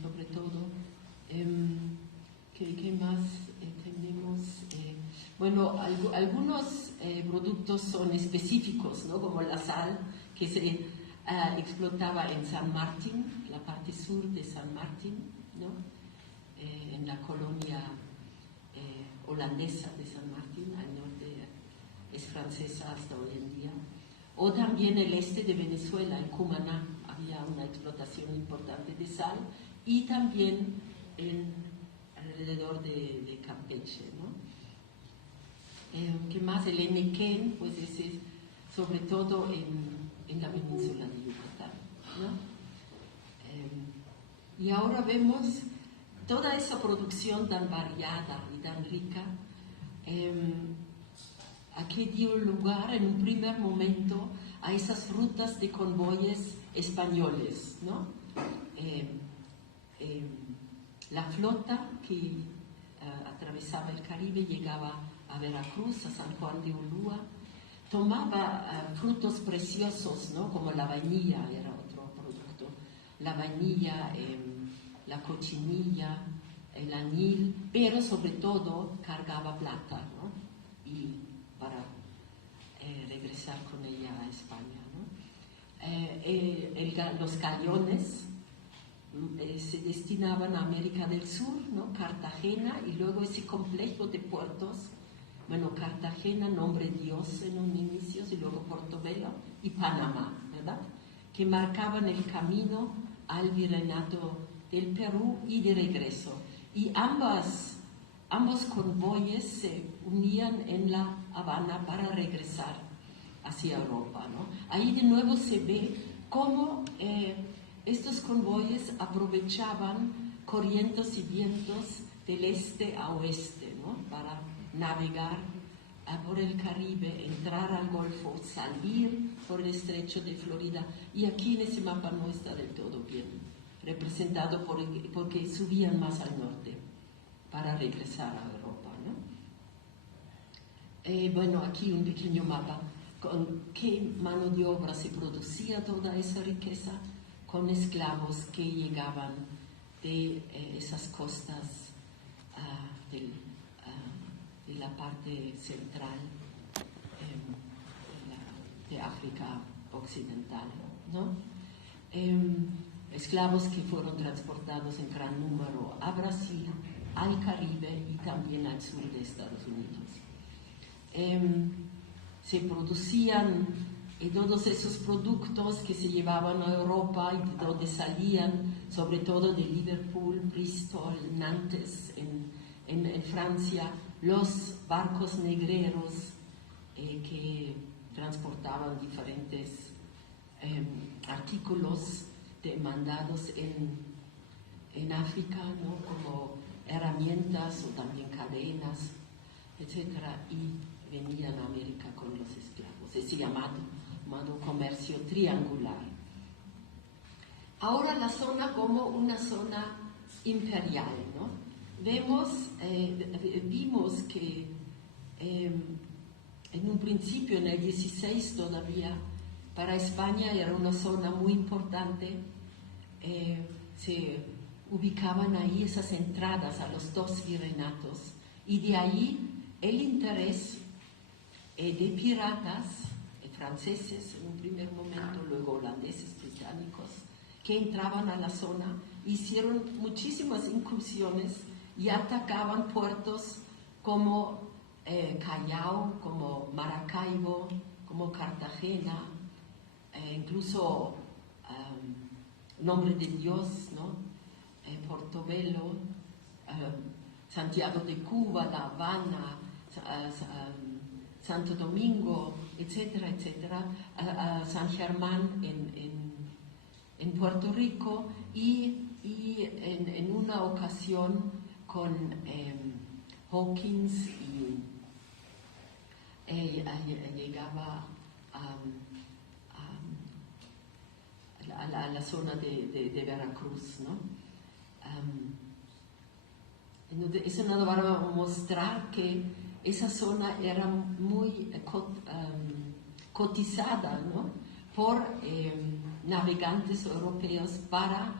sobre todo. ¿Qué más tenemos? Bueno, algunos productos son específicos, ¿no? Como la sal, que se explotaba en San Martín, la parte sur de San Martín, ¿no? En la colonia holandesa de San Martín, al norte es francesa hasta hoy en día. O también el este de Venezuela, en Cumaná, había una explotación importante de sal, y también alrededor de Campeche, ¿no? ¿Qué más? El Enequén, pues ese sobre todo en la península de Yucatán, ¿no? Y ahora vemos toda esa producción tan variada y tan rica, a que dio lugar en un primer momento a esas rutas de convoyes españoles, ¿no? La flota que atravesaba el Caribe llegaba a Veracruz, a San Juan de Ulúa, tomaba frutos preciosos, ¿no? Como la vainilla, era otro producto, la vainilla, la cochinilla, el añil, pero sobre todo cargaba plata, ¿no? Y para regresar con ella a España, ¿no? Los gallones se destinaban a América del Sur, ¿no? Cartagena, y luego ese complejo de puertos, bueno, Cartagena, nombre Dios en un inicio, y luego Portobelo y Panamá, ¿verdad? Que marcaban el camino al virreinato del Perú y de regreso. Y ambos convoyes se unían en La Habana para regresar hacia Europa, ¿no? Ahí de nuevo se ve cómo estos convoyes aprovechaban corrientes y vientos del este a oeste, ¿no? Para navegar por el Caribe, entrar al Golfo, salir por el estrecho de Florida. Y aquí en ese mapa no está del todo bien representado porque subían más al norte para regresar a Europa, ¿no? Bueno, aquí un pequeño mapa con qué mano de obra se producía toda esa riqueza, con esclavos que llegaban de esas costas de la parte central de África Occidental, ¿no? Esclavos que fueron transportados en gran número a Brasil, al Caribe y también al sur de Estados Unidos. Se producían todos esos productos que se llevaban a Europa y de donde salían, sobre todo de Liverpool, Bristol, Nantes, en Francia, los barcos negreros que transportaban diferentes artículos demandados en África, ¿no? Como herramientas o también cadenas, etcétera, y venían a América con los esclavos, ese llamado comercio triangular. Ahora la zona como una zona imperial, ¿no? Vimos que en un principio, en el 16 todavía, para España era una zona muy importante. Se ubicaban ahí esas entradas a los dos virreinatos, y de ahí el interés de piratas franceses en un primer momento, luego holandeses, británicos, que entraban a la zona, hicieron muchísimas incursiones y atacaban puertos como Callao, como Maracaibo, como Cartagena, incluso Nombre de Dios, ¿no? Portobelo, Santiago de Cuba, La Habana, Santo Domingo, etcétera, etcétera, a San Germán en Puerto Rico, y en una ocasión con Hawkins llegaba a la zona de Veracruz, ¿no? Eso nos va a mostrar que esa zona era muy cotizada, ¿no? Por navegantes europeos para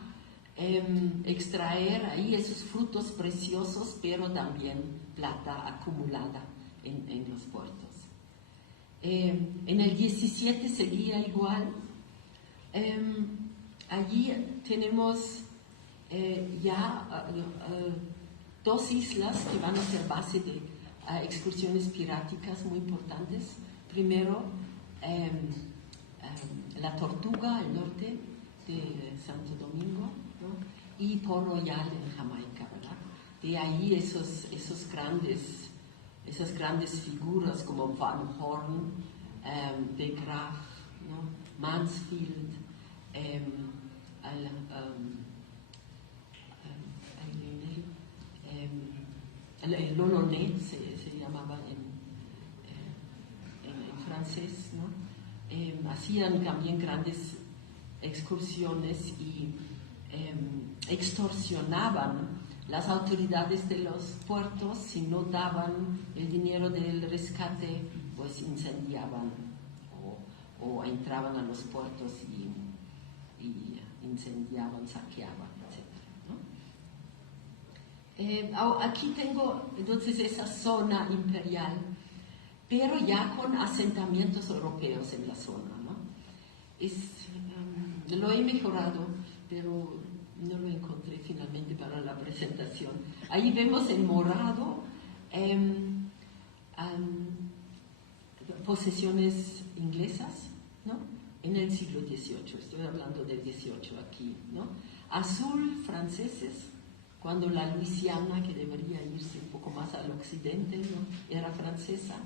extraer ahí esos frutos preciosos, pero también plata acumulada en los puertos. En el 17 seguía igual. Allí tenemos ya dos islas que van a ser base de excursiones piráticas muy importantes. Primero, La Tortuga, al norte de Santo Domingo, ¿no? Y Port Royal en Jamaica, ¿verdad? De ahí esas grandes figuras como Van Horn, de Graaf, ¿no? Mansfield, el Loloné se llamaba en francés, ¿no? Hacían también grandes excursiones y extorsionaban las autoridades de los puertos. Si no daban el dinero del rescate, pues incendiaban o entraban a los puertos y incendiaban, saqueaban, etc., ¿no? Aquí tengo entonces esa zona imperial, pero ya con asentamientos europeos en la zona, ¿no? Lo he mejorado, pero no lo encontré finalmente para la presentación. Ahí vemos en morado posesiones inglesas, ¿no? En el siglo XVIII, estoy hablando del XVIII aquí, ¿no? Azul, franceses, cuando la Luisiana, que debería irse un poco más al occidente, ¿no?, era francesa.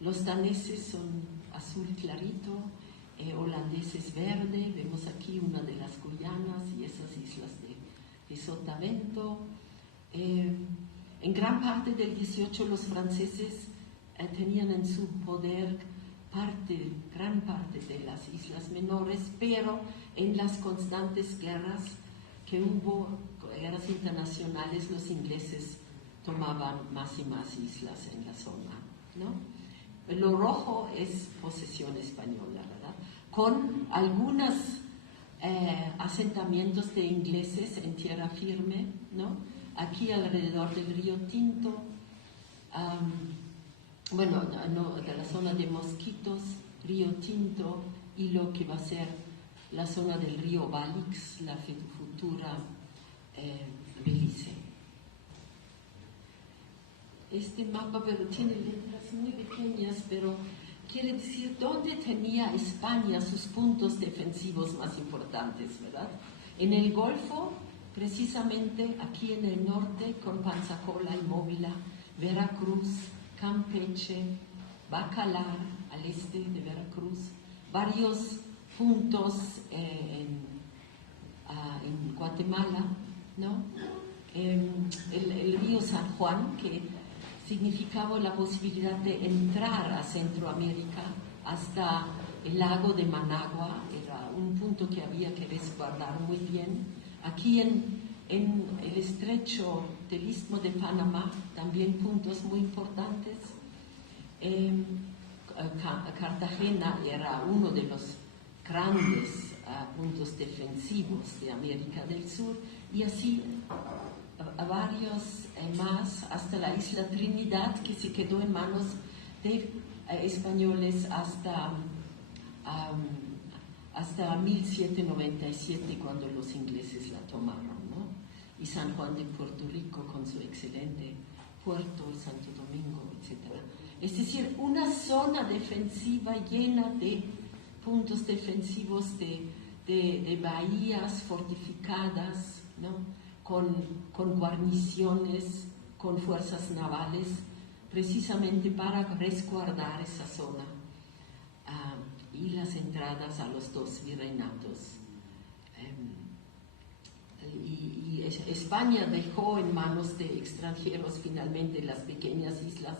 Los daneses son azul clarito, holandeses verde, vemos aquí una de las Guyanas y esas islas de Sotavento. En gran parte del XVIII los franceses tenían en su poder gran parte de las islas menores, pero en las constantes guerras que hubo, guerras internacionales, los ingleses tomaban más y más islas en la zona, ¿no? Lo rojo es posesión española, ¿verdad? Con algunos asentamientos de ingleses en tierra firme, ¿no? Aquí alrededor del río Tinto, de la zona de Mosquitos, río Tinto, y lo que va a ser la zona del río Balix, la futura Belice. Este mapa, pero tiene letras muy pequeñas, pero quiere decir dónde tenía España sus puntos defensivos más importantes, ¿verdad? En el Golfo, precisamente aquí en el norte, con Panzacola y Móvila, Veracruz, Campeche, Bacalar, al este de Veracruz, varios puntos en Guatemala, ¿no? El río San Juan, que significaba la posibilidad de entrar a Centroamérica hasta el lago de Managua, era un punto que había que resguardar muy bien. Aquí en el estrecho del Istmo de Panamá, también puntos muy importantes. Cartagena era uno de los grandes puntos defensivos de América del Sur, y así a varios más, hasta la isla Trinidad, que se quedó en manos de españoles hasta 1797, cuando los ingleses la tomaron, ¿no? Y San Juan de Puerto Rico con su excelente puerto, Santo Domingo, etc. Es decir, una zona defensiva llena de puntos defensivos, de bahías fortificadas, ¿no? Con guarniciones, con fuerzas navales, precisamente para resguardar esa zona y las entradas a los dos virreinatos. Y España dejó en manos de extranjeros finalmente las pequeñas islas,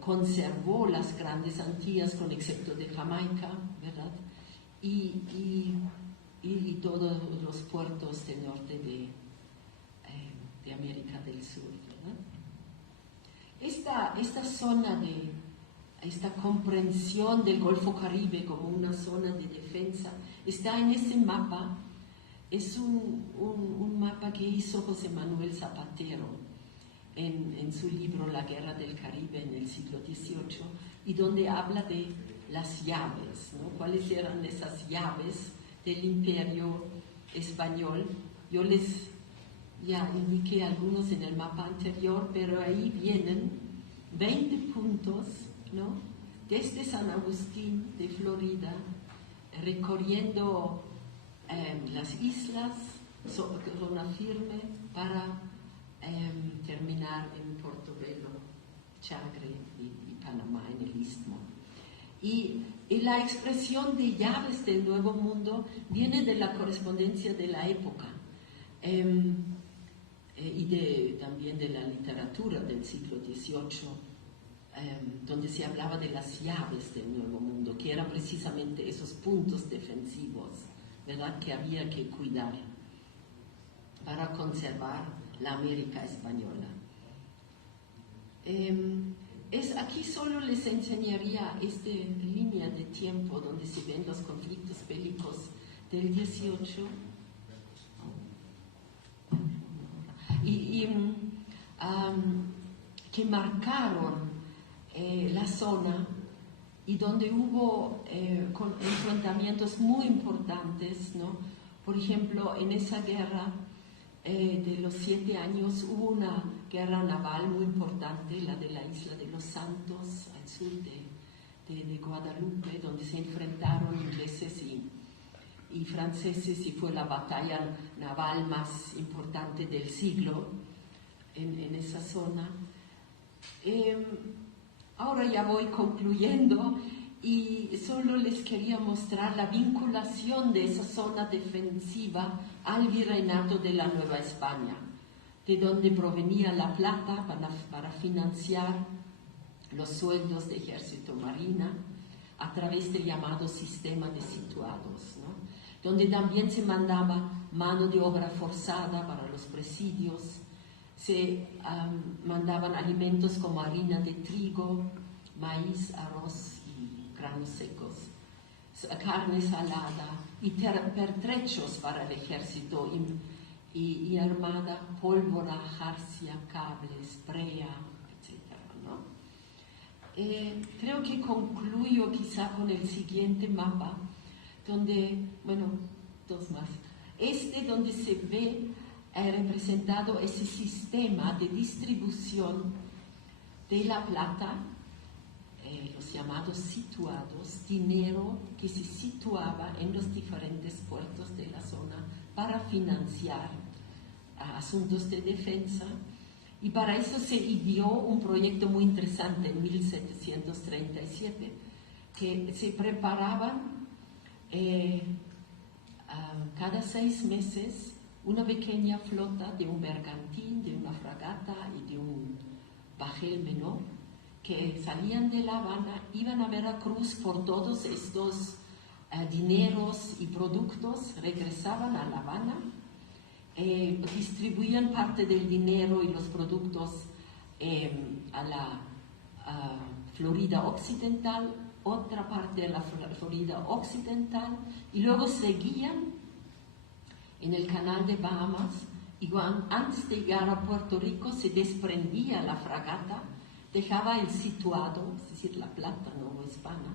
conservó las grandes Antillas, con excepto de Jamaica, ¿verdad? Y todos los puertos del norte de América del Sur, ¿verdad? Esta zona esta comprensión del Golfo Caribe como una zona de defensa está en ese mapa. Es un mapa que hizo José Manuel Zapatero en su libro La Guerra del Caribe en el siglo XVIII, y donde habla de las llaves, ¿no? ¿Cuáles eran esas llaves del imperio español? Yo les ya indiqué algunos en el mapa anterior, pero ahí vienen 20 puntos, ¿no? Desde San Agustín de Florida, recorriendo las islas, zona firme, para terminar en Portobelo, Chagre y Panamá, en el Istmo. Y la expresión de llaves del Nuevo Mundo viene de la correspondencia de la época y también de la literatura del siglo XVIII, donde se hablaba de las llaves del Nuevo Mundo, que eran precisamente esos puntos defensivos, ¿verdad?, que había que cuidar para conservar la América española. Aquí solo les enseñaría esta línea de tiempo donde se ven los conflictos bélicos del 18 que marcaron la zona y donde hubo enfrentamientos muy importantes, ¿no? Por ejemplo, en esa guerra de los 7 años hubo una guerra naval muy importante, la de la Isla de los Santos, al sur de Guadalupe, donde se enfrentaron ingleses y franceses, y fue la batalla naval más importante del siglo en esa zona. Ahora ya voy concluyendo y solo les quería mostrar la vinculación de esa zona defensiva al virreinato de la Nueva España, de donde provenía la plata para financiar los sueldos de ejército marina a través del llamado sistema de situados, ¿no?, donde también se mandaba mano de obra forzada para los presidios, se mandaban alimentos como harina de trigo, maíz, arroz y granos secos, carne salada y pertrechos para el ejército y armada, pólvora, jarcia, cables, brea, etc., ¿no? Creo que concluyo quizá con el siguiente mapa, donde, bueno, 2 más. Donde se ve representado ese sistema de distribución de la plata, los llamados situados, dinero que se situaba en los diferentes puertos de la zona para financiar asuntos de defensa. Y para eso se ideó un proyecto muy interesante en 1737, que se preparaban cada 6 meses una pequeña flota de un bergantín, de una fragata y de un bajel menor, que salían de La Habana, iban a Veracruz por todos estos dineros y productos, regresaban a La Habana, distribuían parte del dinero y los productos a la Florida Occidental, otra parte de la Florida Occidental, y luego seguían en el canal de Bahamas, y antes de llegar a Puerto Rico se desprendía la fragata, dejaba el situado, es decir, la plata Nueva Hispana,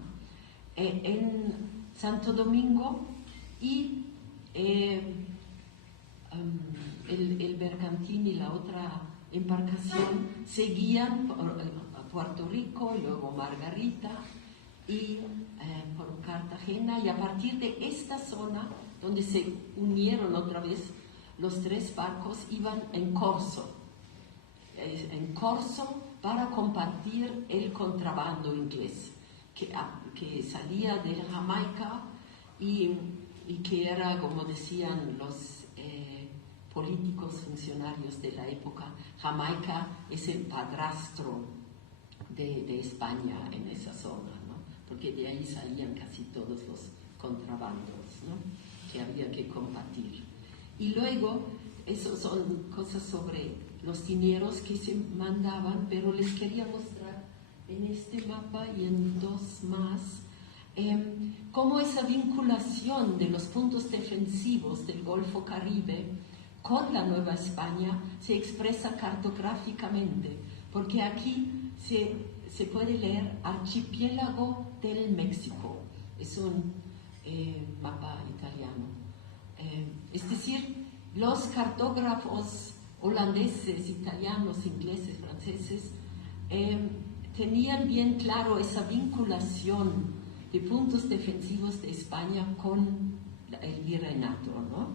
en Santo Domingo, y el bergantín y la otra embarcación seguían a Puerto Rico, y luego Margarita, y por Cartagena, y a partir de esta zona donde se unieron otra vez los 3 barcos, iban en corso para combatir el contrabando inglés que salía de Jamaica y que era, como decían los políticos funcionarios de la época, Jamaica es el padrastro de España en esa zona, ¿no?, porque de ahí salían casi todos los contrabandos, ¿no?, que había que combatir. Y luego, eso son cosas sobre los dineros que se mandaban, pero les quería mostrar en este mapa y en 2 más cómo esa vinculación de los puntos defensivos del Golfo Caribe con la Nueva España se expresa cartográficamente, porque aquí se puede leer Archipiélago del México, es un mapa italiano. Es decir, los cartógrafos holandeses, italianos, ingleses, franceses tenían bien claro esa vinculación de puntos defensivos de España con el virreinato, ¿no?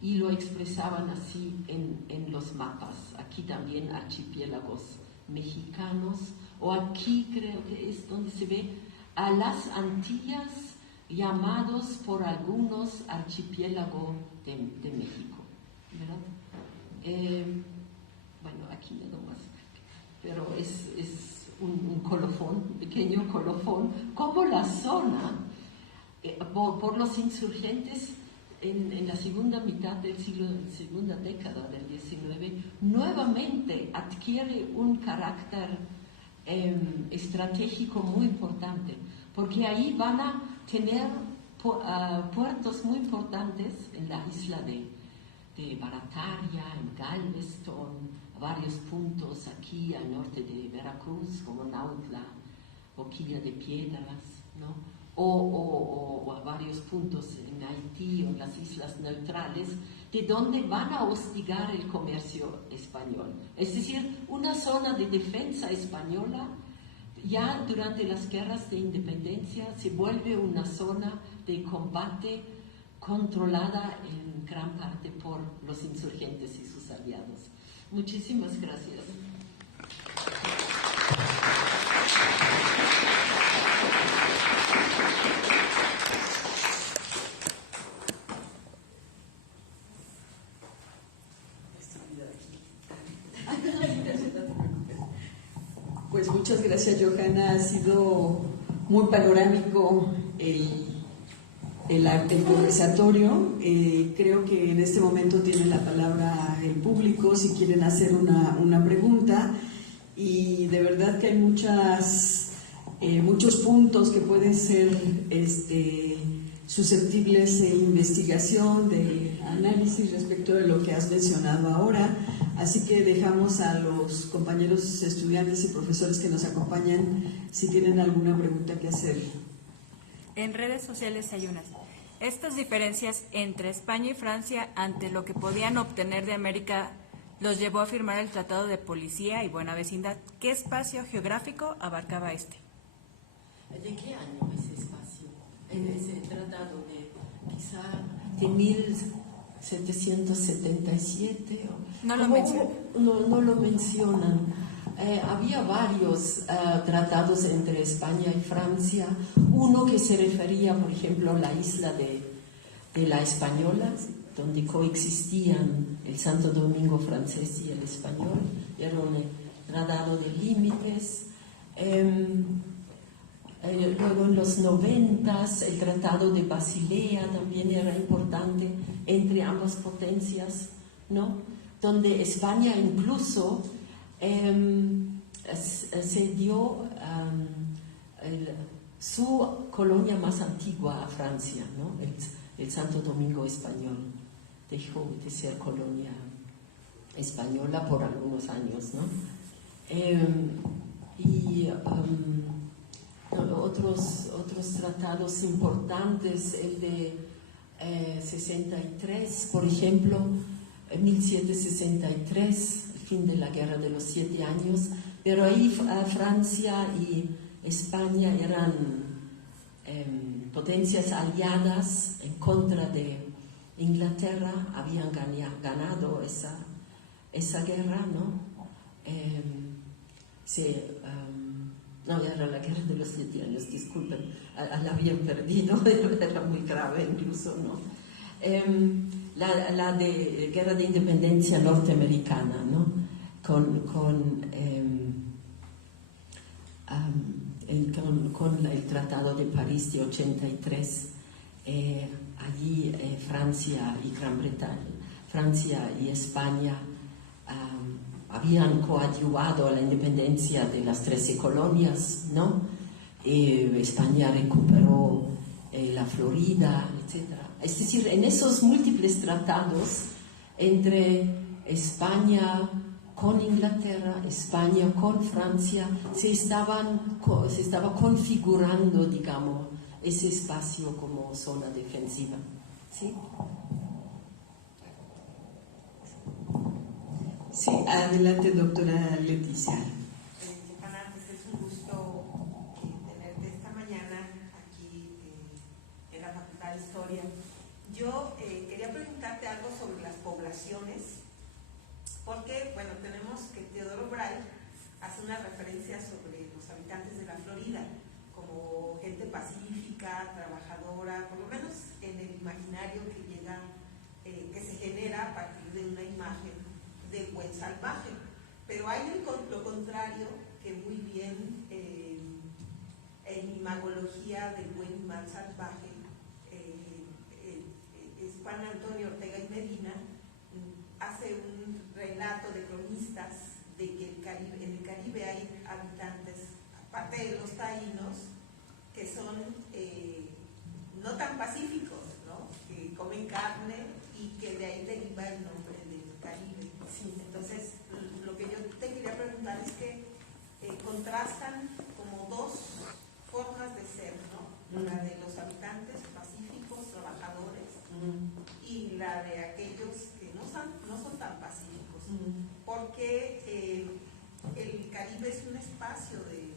Y lo expresaban así en los mapas. Aquí también archipiélagos mexicanos, o aquí creo que es donde se ve a las Antillas, llamados por algunos archipiélago de México, ¿verdad? Bueno, aquí nada más, pero es un colofón, un pequeño colofón, como la zona, por los insurgentes en la segunda mitad del siglo, segunda década del XIX, nuevamente adquiere un carácter estratégico muy importante, porque ahí van a tener puertos muy importantes en la isla de Barataria, en Galveston, varios puntos aquí al norte de Veracruz, como Nautla, Boquilla de Piedras, ¿no? O a varios puntos en Haití o en las islas neutrales, de donde van a hostigar el comercio español. Es decir, una zona de defensa española ya durante las guerras de independencia se vuelve una zona de combate controlada en gran parte por los insurgentes y sus aliados. Muchísimas gracias. Pues muchas gracias, Johanna. Ha sido muy panorámico el conversatorio. Creo que en este momento tiene la palabra el público si quieren hacer una pregunta, y de verdad que hay muchos puntos que pueden ser susceptibles de investigación, de análisis respecto de lo que has mencionado ahora. Así que dejamos a los compañeros estudiantes y profesores que nos acompañan si tienen alguna pregunta que hacer. En redes sociales hay unas. Estas diferencias entre España y Francia ante lo que podían obtener de América los llevó a firmar el Tratado de Policía y Buena Vecindad. ¿Qué espacio geográfico abarcaba este? ¿De qué año ese espacio? Ese tratado de quizá de 1777. No lo mencionan. No lo mencionan. Había varios tratados entre España y Francia. Uno que se refería, por ejemplo, a la isla de la Española, donde coexistían el Santo Domingo francés y el español. Era un tratado de límites. Luego en los 90 el Tratado de Basilea también era importante entre ambas potencias, ¿no? Donde España incluso se dio su colonia más antigua a Francia, ¿no? El Santo Domingo español dejó de ser colonia española por algunos años, ¿no? Otros tratados importantes, el de 63, por ejemplo, 1763, el fin de la Guerra de los 7 años, pero ahí Francia y España eran potencias aliadas en contra de Inglaterra, habían ganado esa guerra, ¿no? No, era la Guerra de los 7 años, disculpen, la habían perdido, era muy grave incluso, ¿no? La de Guerra de Independencia norteamericana, ¿no? Con el Tratado de París de 83, allí Francia y Gran Bretaña, Francia y España habían coadyuvado a la independencia de las 13 colonias, ¿no? España recuperó la Florida, etc. Es decir, en esos múltiples tratados entre España con Inglaterra, España con Francia, se estaba configurando, digamos, ese espacio como zona defensiva, ¿sí? Sí, adelante, doctora Leticia. Johanna, pues es un gusto tenerte esta mañana aquí en la Facultad de Historia. Yo quería preguntarte algo sobre las poblaciones, porque, bueno, tenemos que Teodoro Bray hace una referencia sobre los habitantes de la Florida como pero hay lo contrario que muy bien en Imagología del buen y mal salvaje, es Juan Antonio Ortega y Medina, hace un relato de cronistas de que en el Caribe hay habitantes, aparte de los taínos, que son no tan pacíficos, ¿no? Que comen carne y que de ahí deriva el nombre del Caribe. Sí. Entonces, lo que yo te quería preguntar es que contrastan como dos formas de ser, ¿no? La de los habitantes pacíficos, trabajadores, y la de aquellos que no son tan pacíficos, porque el Caribe es un espacio de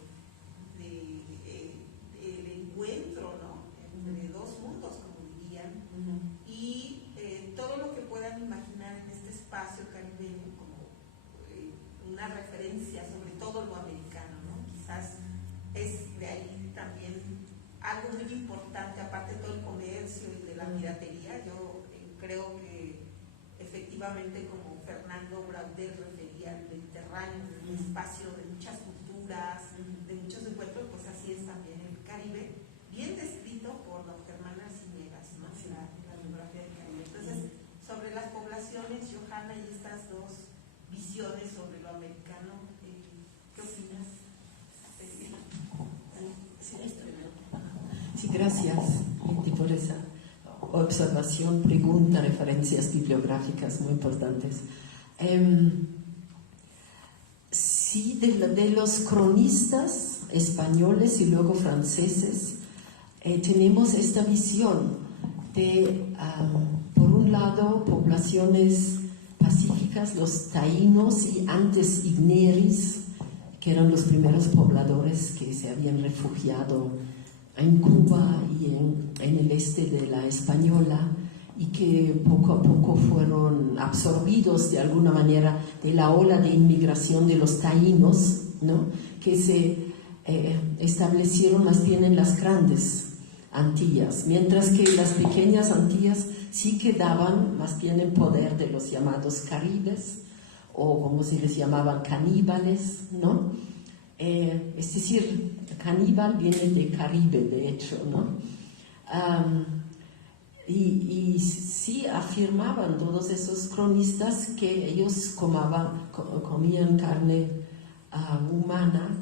encuentro, ¿no? Entre dos mundos, como dirían, y todo lo que puedan imaginar en este espacio caribeño como una referencia, sobre todo lo americano, ¿no? Quizás es de ahí también algo muy importante, aparte de todo el comercio y de la piratería. Yo creo que efectivamente, como Fernando Braudel refería al Mediterráneo, un espacio de muchas culturas, de muchos encuentros, pues así es también el Caribe, bien descrito por don Germán Arciniegas, ¿no? La biografía del Caribe. Entonces, sobre las poblaciones, Johanna, y estas dos visiones sobre lo americano, ¿qué opinas? Sí, gracias por esa observación, pregunta, referencias bibliográficas muy importantes. Sí, de los cronistas españoles y luego franceses, tenemos esta visión de, por un lado, poblaciones pacíficas, los taínos y antes igneris, que eran los primeros pobladores que se habían refugiado en Cuba y en el este de la Española, y que poco a poco fueron absorbidos de alguna manera de la ola de inmigración de los taínos, ¿no? Que se establecieron más bien en las grandes Antillas, mientras que las pequeñas Antillas sí quedaban más bien en poder de los llamados caribes, o como se les llamaban, caníbales, ¿no? Es decir, caníbal viene de Caribe, de hecho, ¿no? Y sí afirmaban todos esos cronistas que ellos comían carne humana.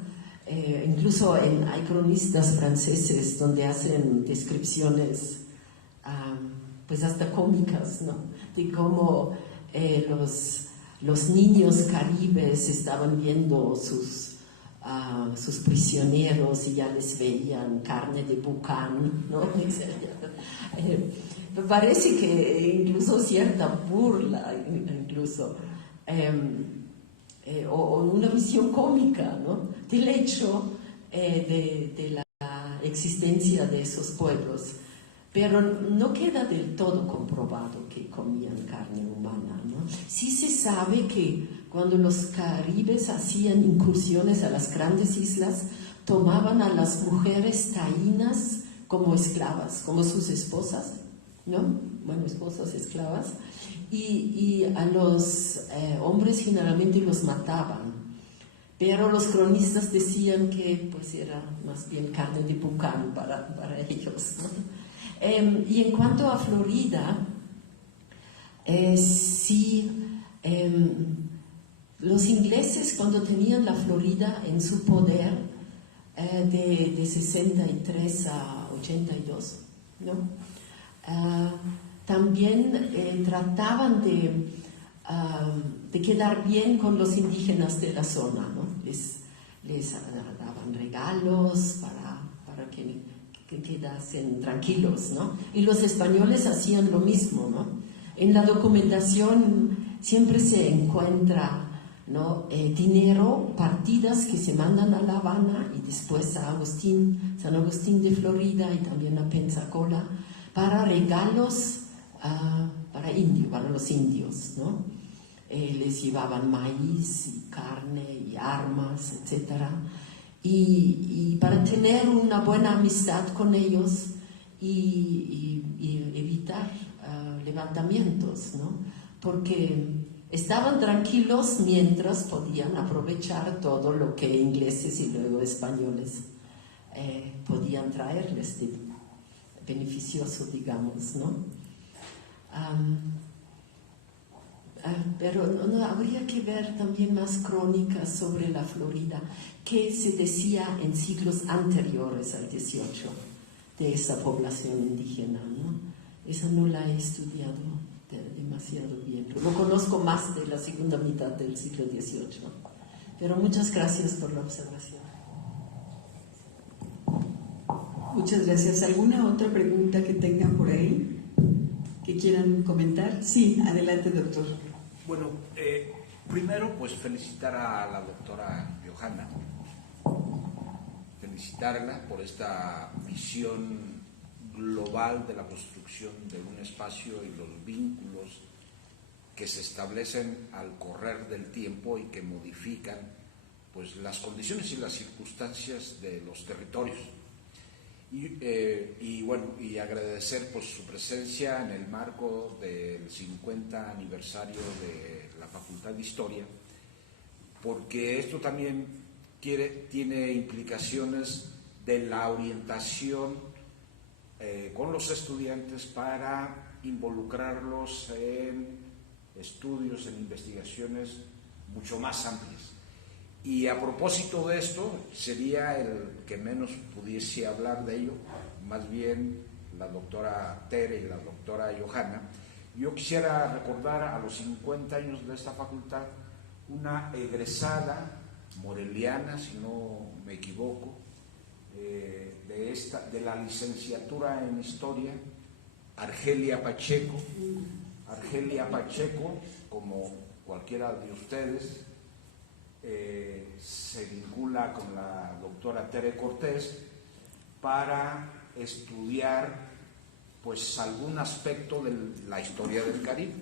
Incluso hay cronistas franceses donde hacen descripciones pues hasta cómicas, ¿no? De cómo los niños caribes estaban viendo sus prisioneros y ya les veían carne de bucán, ¿no? Me parece que incluso cierta burla, incluso, o una visión cómica, ¿no? Del hecho de la existencia de esos pueblos. Pero no queda del todo comprobado que comían carne humana, ¿no? Sí se sabe que cuando los caribes hacían incursiones a las grandes islas, tomaban a las mujeres taínas como esclavas, como sus esposas, ¿no? Bueno, esposas, esclavas, y a los hombres generalmente los mataban, pero los cronistas decían que pues era más bien carne de bucán para ellos, ¿no? Y en cuanto a Florida, sí, los ingleses cuando tenían la Florida en su poder de 63 a 82, ¿no? También trataban de quedar bien con los indígenas de la zona, ¿no? Les daban regalos para que quedasen tranquilos, ¿no? Y los españoles hacían lo mismo, ¿no? En la documentación siempre se encuentra, ¿no? Dinero, partidas que se mandan a La Habana y después a San Agustín de Florida y también a Pensacola para regalos para los indios, ¿no? Les llevaban maíz y carne y armas, etcétera. Y para tener una buena amistad con ellos y evitar levantamientos, ¿no? Porque estaban tranquilos mientras podían aprovechar todo lo que ingleses y luego españoles podían traerles de beneficioso, digamos, ¿no? Pero no, habría que ver también más crónicas sobre la Florida, qué se decía en siglos anteriores al 18 de esa población indígena, ¿no? Esa no la he estudiado demasiado bien. Lo conozco más de la segunda mitad del siglo XVIII. Pero muchas gracias por la observación. Muchas gracias. ¿Alguna otra pregunta que tengan por ahí que quieran comentar? Sí, adelante, doctor. Bueno, primero pues felicitar a la doctora Johanna, felicitarla por esta visión global de la construcción de un espacio y los vínculos que se establecen al correr del tiempo y que modifican pues las condiciones y las circunstancias de los territorios. Y bueno, y agradecer pues su presencia en el marco del 50 aniversario de la Facultad de Historia, porque esto también tiene implicaciones de la orientación con los estudiantes para involucrarlos en estudios, en investigaciones mucho más amplias. Y a propósito de esto, sería el que menos pudiese hablar de ello, más bien la doctora Tere y la doctora Johanna. Yo quisiera recordar a los 50 años de esta facultad una egresada moreliana, si no me equivoco, de la licenciatura en Historia, Argelia Pacheco. Argelia Pacheco, como cualquiera de ustedes, se vincula con la doctora Tere Cortés para estudiar pues algún aspecto de la historia del Caribe.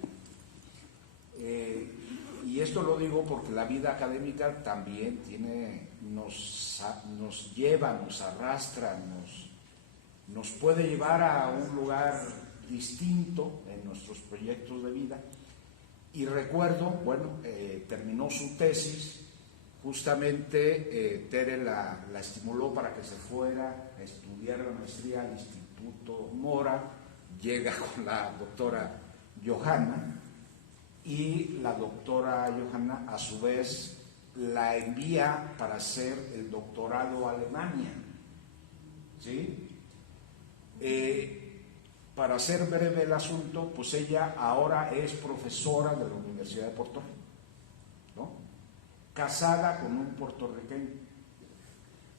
Y esto lo digo porque la vida académica también nos lleva, nos arrastra, nos puede llevar a un lugar distinto en nuestros proyectos de vida. Y recuerdo, bueno, terminó su tesis, justamente Tere la estimuló para que se fuera a estudiar la maestría al Instituto Mora, llega con la doctora Johanna, y la doctora Johanna a su vez la envía para hacer el doctorado a Alemania, ¿sí? Para hacer breve el asunto, pues ella ahora es profesora de la Universidad de Puerto Rico, ¿no? Casada con un puertorriqueño.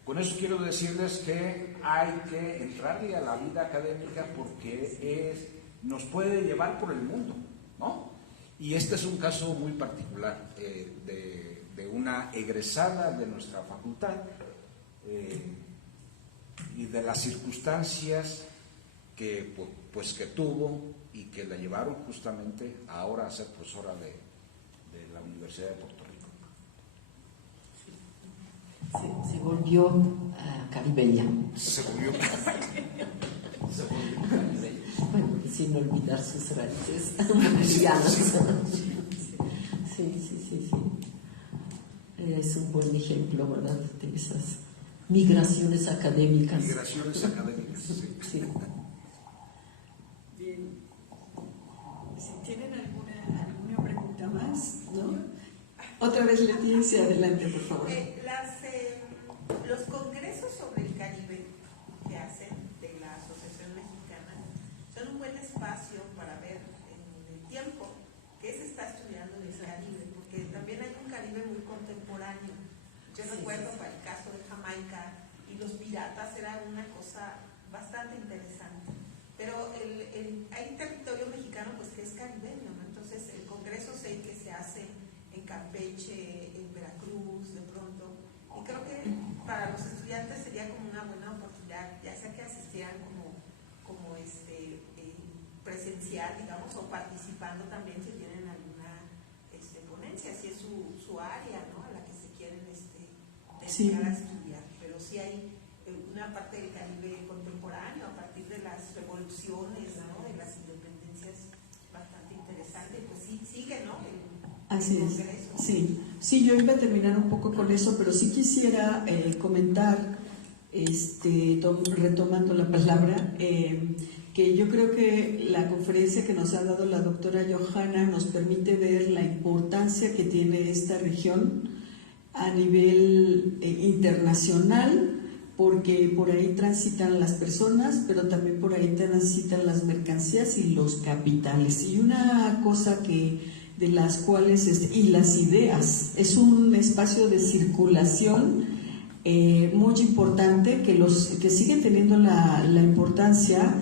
Con eso quiero decirles que hay que entrarle a la vida académica porque nos puede llevar por el mundo, ¿no? Y este es un caso muy particular de una egresada de nuestra facultad y de las circunstancias que tuvo y que la llevaron justamente ahora a ser profesora de la Universidad de Puerto Rico. Se volvió caribeña. Se volvió caribeña. Bueno, sin olvidar sus raíces morelianas. Sí. Es un buen ejemplo, ¿verdad?, de esas migraciones académicas. Migraciones académicas, sí. Bien. Si tienen alguna pregunta más, ¿no? Otra vez, Leticia, adelante, por favor. Los congresos sobre el Caribe que hacen de la Asociación Mexicana son un buen espacio para ver en el tiempo qué se está estudiando en el Caribe, porque también hay un Caribe muy contemporáneo. Yo recuerdo para el caso de Jamaica y los piratas era una cosa bastante interesante. Pero hay territorio mexicano pues que es caribeño, ¿no? Entonces el congreso sé que se hace en Campeche, en Veracruz, de pronto. Y creo que para los estudiantes sería como una buena oportunidad, ya sea que asistieran como presencial, digamos, o participando también si tienen alguna ponencia, si es su área, ¿no?, a la que se quieren dedicar a estudiar. Pero sí hay una parte del Caribe contemporáneo a partir de las revoluciones, ¿no?, de las independencias, bastante interesante. Pues sí, sigue, ¿no? Así del es. Congreso. Sí, yo iba a terminar un poco con eso, pero sí quisiera comentar, retomando la palabra, que yo creo que la conferencia que nos ha dado la doctora Johanna nos permite ver la importancia que tiene esta región a nivel internacional, porque por ahí transitan las personas, pero también por ahí transitan las mercancías y los capitales. Y una cosa de las cuales, y las ideas, es un espacio de circulación muy importante que sigue teniendo la importancia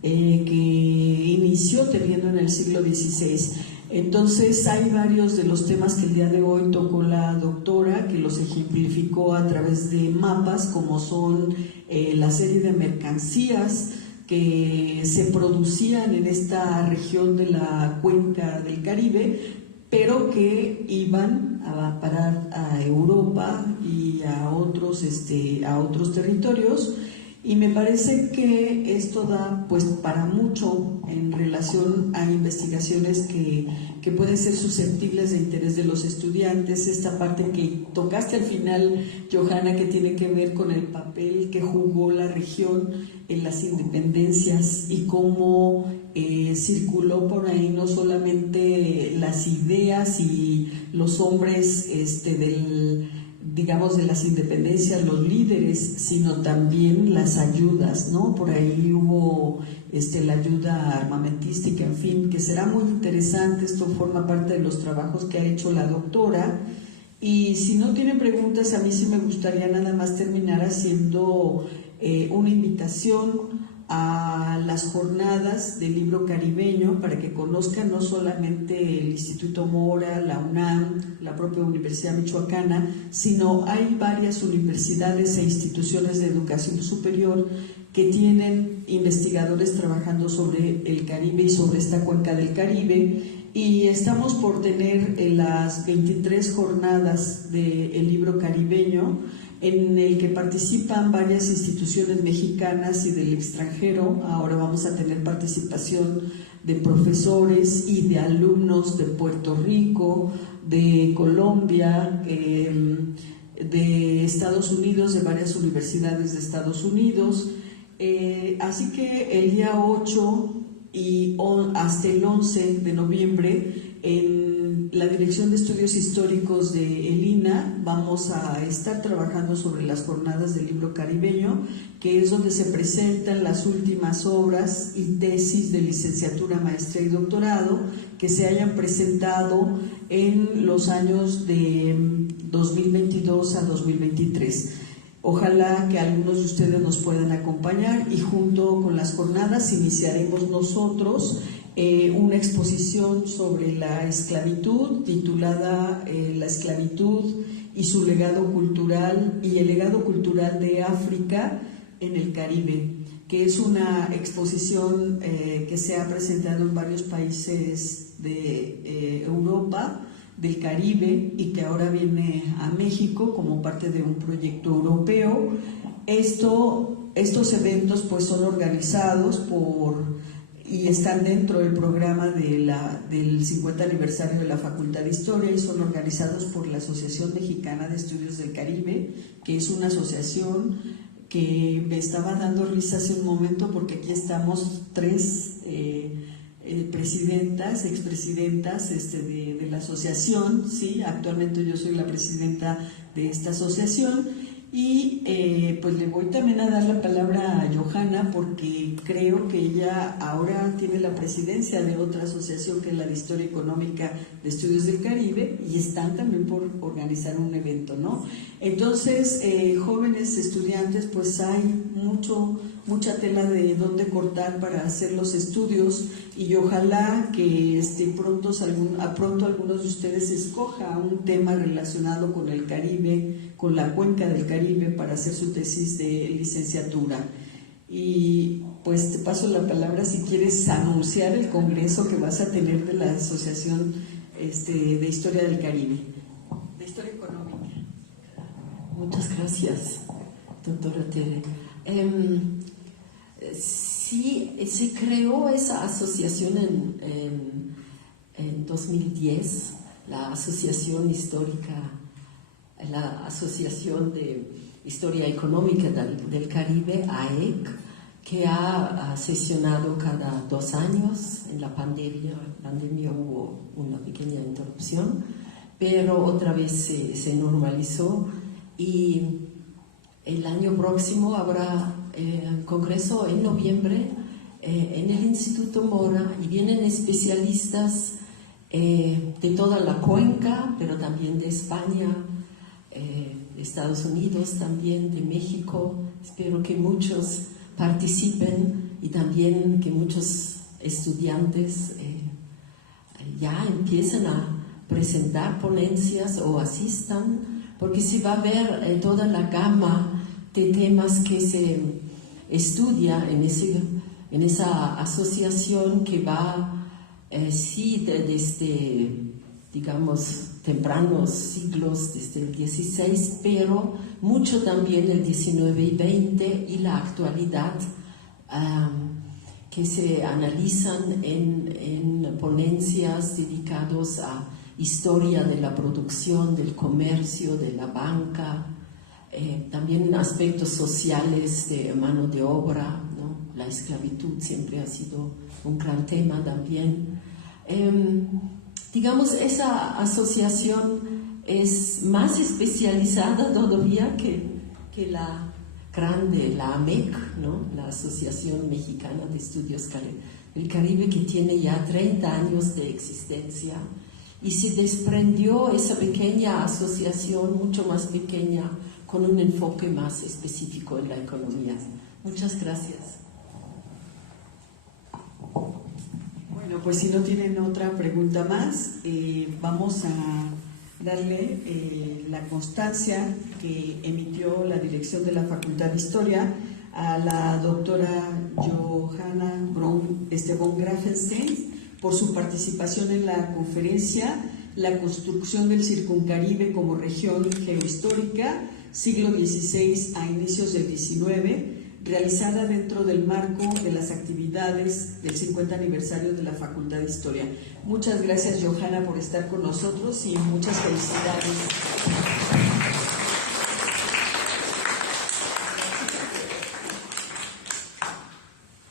que inició teniendo en el siglo XVI. Entonces hay varios de los temas que el día de hoy tocó la doctora, que los ejemplificó a través de mapas, como son la serie de mercancías que se producían en esta región de la cuenca del Caribe, pero que iban a parar a Europa y a otros territorios. Y me parece que esto da pues para mucho en relación a investigaciones que pueden ser susceptibles de interés de los estudiantes. Esta parte que tocaste al final, Johanna, que tiene que ver con el papel que jugó la región en las independencias y cómo circuló por ahí no solamente las ideas y los hombres digamos, de las independencias, los líderes, sino también las ayudas, ¿no? Por ahí hubo la ayuda armamentística, en fin, que será muy interesante. Esto forma parte de los trabajos que ha hecho la doctora. Y si no tienen preguntas, a mí sí me gustaría nada más terminar haciendo una invitación a las jornadas del libro caribeño para que conozcan no solamente el Instituto Mora, la UNAM, la propia Universidad Michoacana, sino hay varias universidades e instituciones de educación superior que tienen investigadores trabajando sobre el Caribe y sobre esta cuenca del Caribe, y estamos por tener las 23 jornadas del libro caribeño, en el que participan varias instituciones mexicanas y del extranjero. Ahora vamos a tener participación de profesores y de alumnos de Puerto Rico, de Colombia, de Estados Unidos, de varias universidades de Estados Unidos. Así que el día 8 y hasta el 11 de noviembre, en la Dirección de Estudios Históricos de el INA vamos a estar trabajando sobre las jornadas del libro caribeño, que es donde se presentan las últimas obras y tesis de licenciatura, maestría y doctorado que se hayan presentado en los años de 2022 a 2023. Ojalá que algunos de ustedes nos puedan acompañar, y junto con las jornadas iniciaremos nosotros una exposición sobre la esclavitud titulada La esclavitud y su legado cultural y el legado cultural de África en el Caribe, que es una exposición que se ha presentado en varios países de Europa, del Caribe, y que ahora viene a México como parte de un proyecto europeo. Estos eventos pues son organizados y están dentro del programa del 50 aniversario de la Facultad de Historia, y son organizados por la Asociación Mexicana de Estudios del Caribe, que es una asociación que me estaba dando risa hace un momento, porque aquí estamos tres expresidentas de la asociación, ¿sí? Actualmente yo soy la presidenta de esta asociación. Y pues le voy también a dar la palabra a Johanna, porque creo que ella ahora tiene la presidencia de otra asociación, que es la de Historia Económica de Estudios del Caribe, y están también por organizar un evento, ¿no? Entonces, jóvenes estudiantes, pues hay mucha tela de dónde cortar para hacer los estudios, y ojalá que pronto algunos de ustedes escoja un tema relacionado con el Caribe, con la cuenca del Caribe, para hacer su tesis de licenciatura. Y pues te paso la palabra si quieres anunciar el congreso que vas a tener de la Asociación de Historia del Caribe, de Historia Económica. Muchas gracias, doctora Tere. Sí, se creó esa asociación en 2010, la Asociación Histórica, la Asociación de Historia Económica del Caribe, AEC, que ha sesionado cada 2 años. En la pandemia hubo una pequeña interrupción, pero otra vez se normalizó, y el año próximo habrá el congreso en noviembre en el Instituto Mora, y vienen especialistas de toda la cuenca, pero también de España, de Estados Unidos, también de México. Espero que muchos participen y también que muchos estudiantes ya empiecen a presentar ponencias o asistan, porque se va a ver toda la gama de temas que se estudia en esa asociación, que va desde, digamos, tempranos siglos, desde el XVI, pero mucho también el XIX y XX, y la actualidad, que se analizan en ponencias dedicadas a historia de la producción, del comercio, de la banca, también aspectos sociales de mano de obra, ¿no? La esclavitud siempre ha sido un gran tema también. Digamos, esa asociación es más especializada todavía que la grande, la AMEC, ¿no? La Asociación Mexicana de Estudios del Caribe, que tiene ya 30 años de existencia, y se desprendió esa pequeña asociación, mucho más pequeña, con un enfoque más específico en la economía. Muchas gracias. Bueno, pues si no tienen otra pregunta más, vamos a darle la constancia que emitió la dirección de la Facultad de Historia a la doctora Johanna Braun von Grafenstein por su participación en la conferencia La construcción del Circuncaribe como región geohistórica, siglo XVI a inicios del XIX, realizada dentro del marco de las actividades del 50 aniversario de la Facultad de Historia. Muchas gracias, Johanna, por estar con nosotros, y muchas felicidades.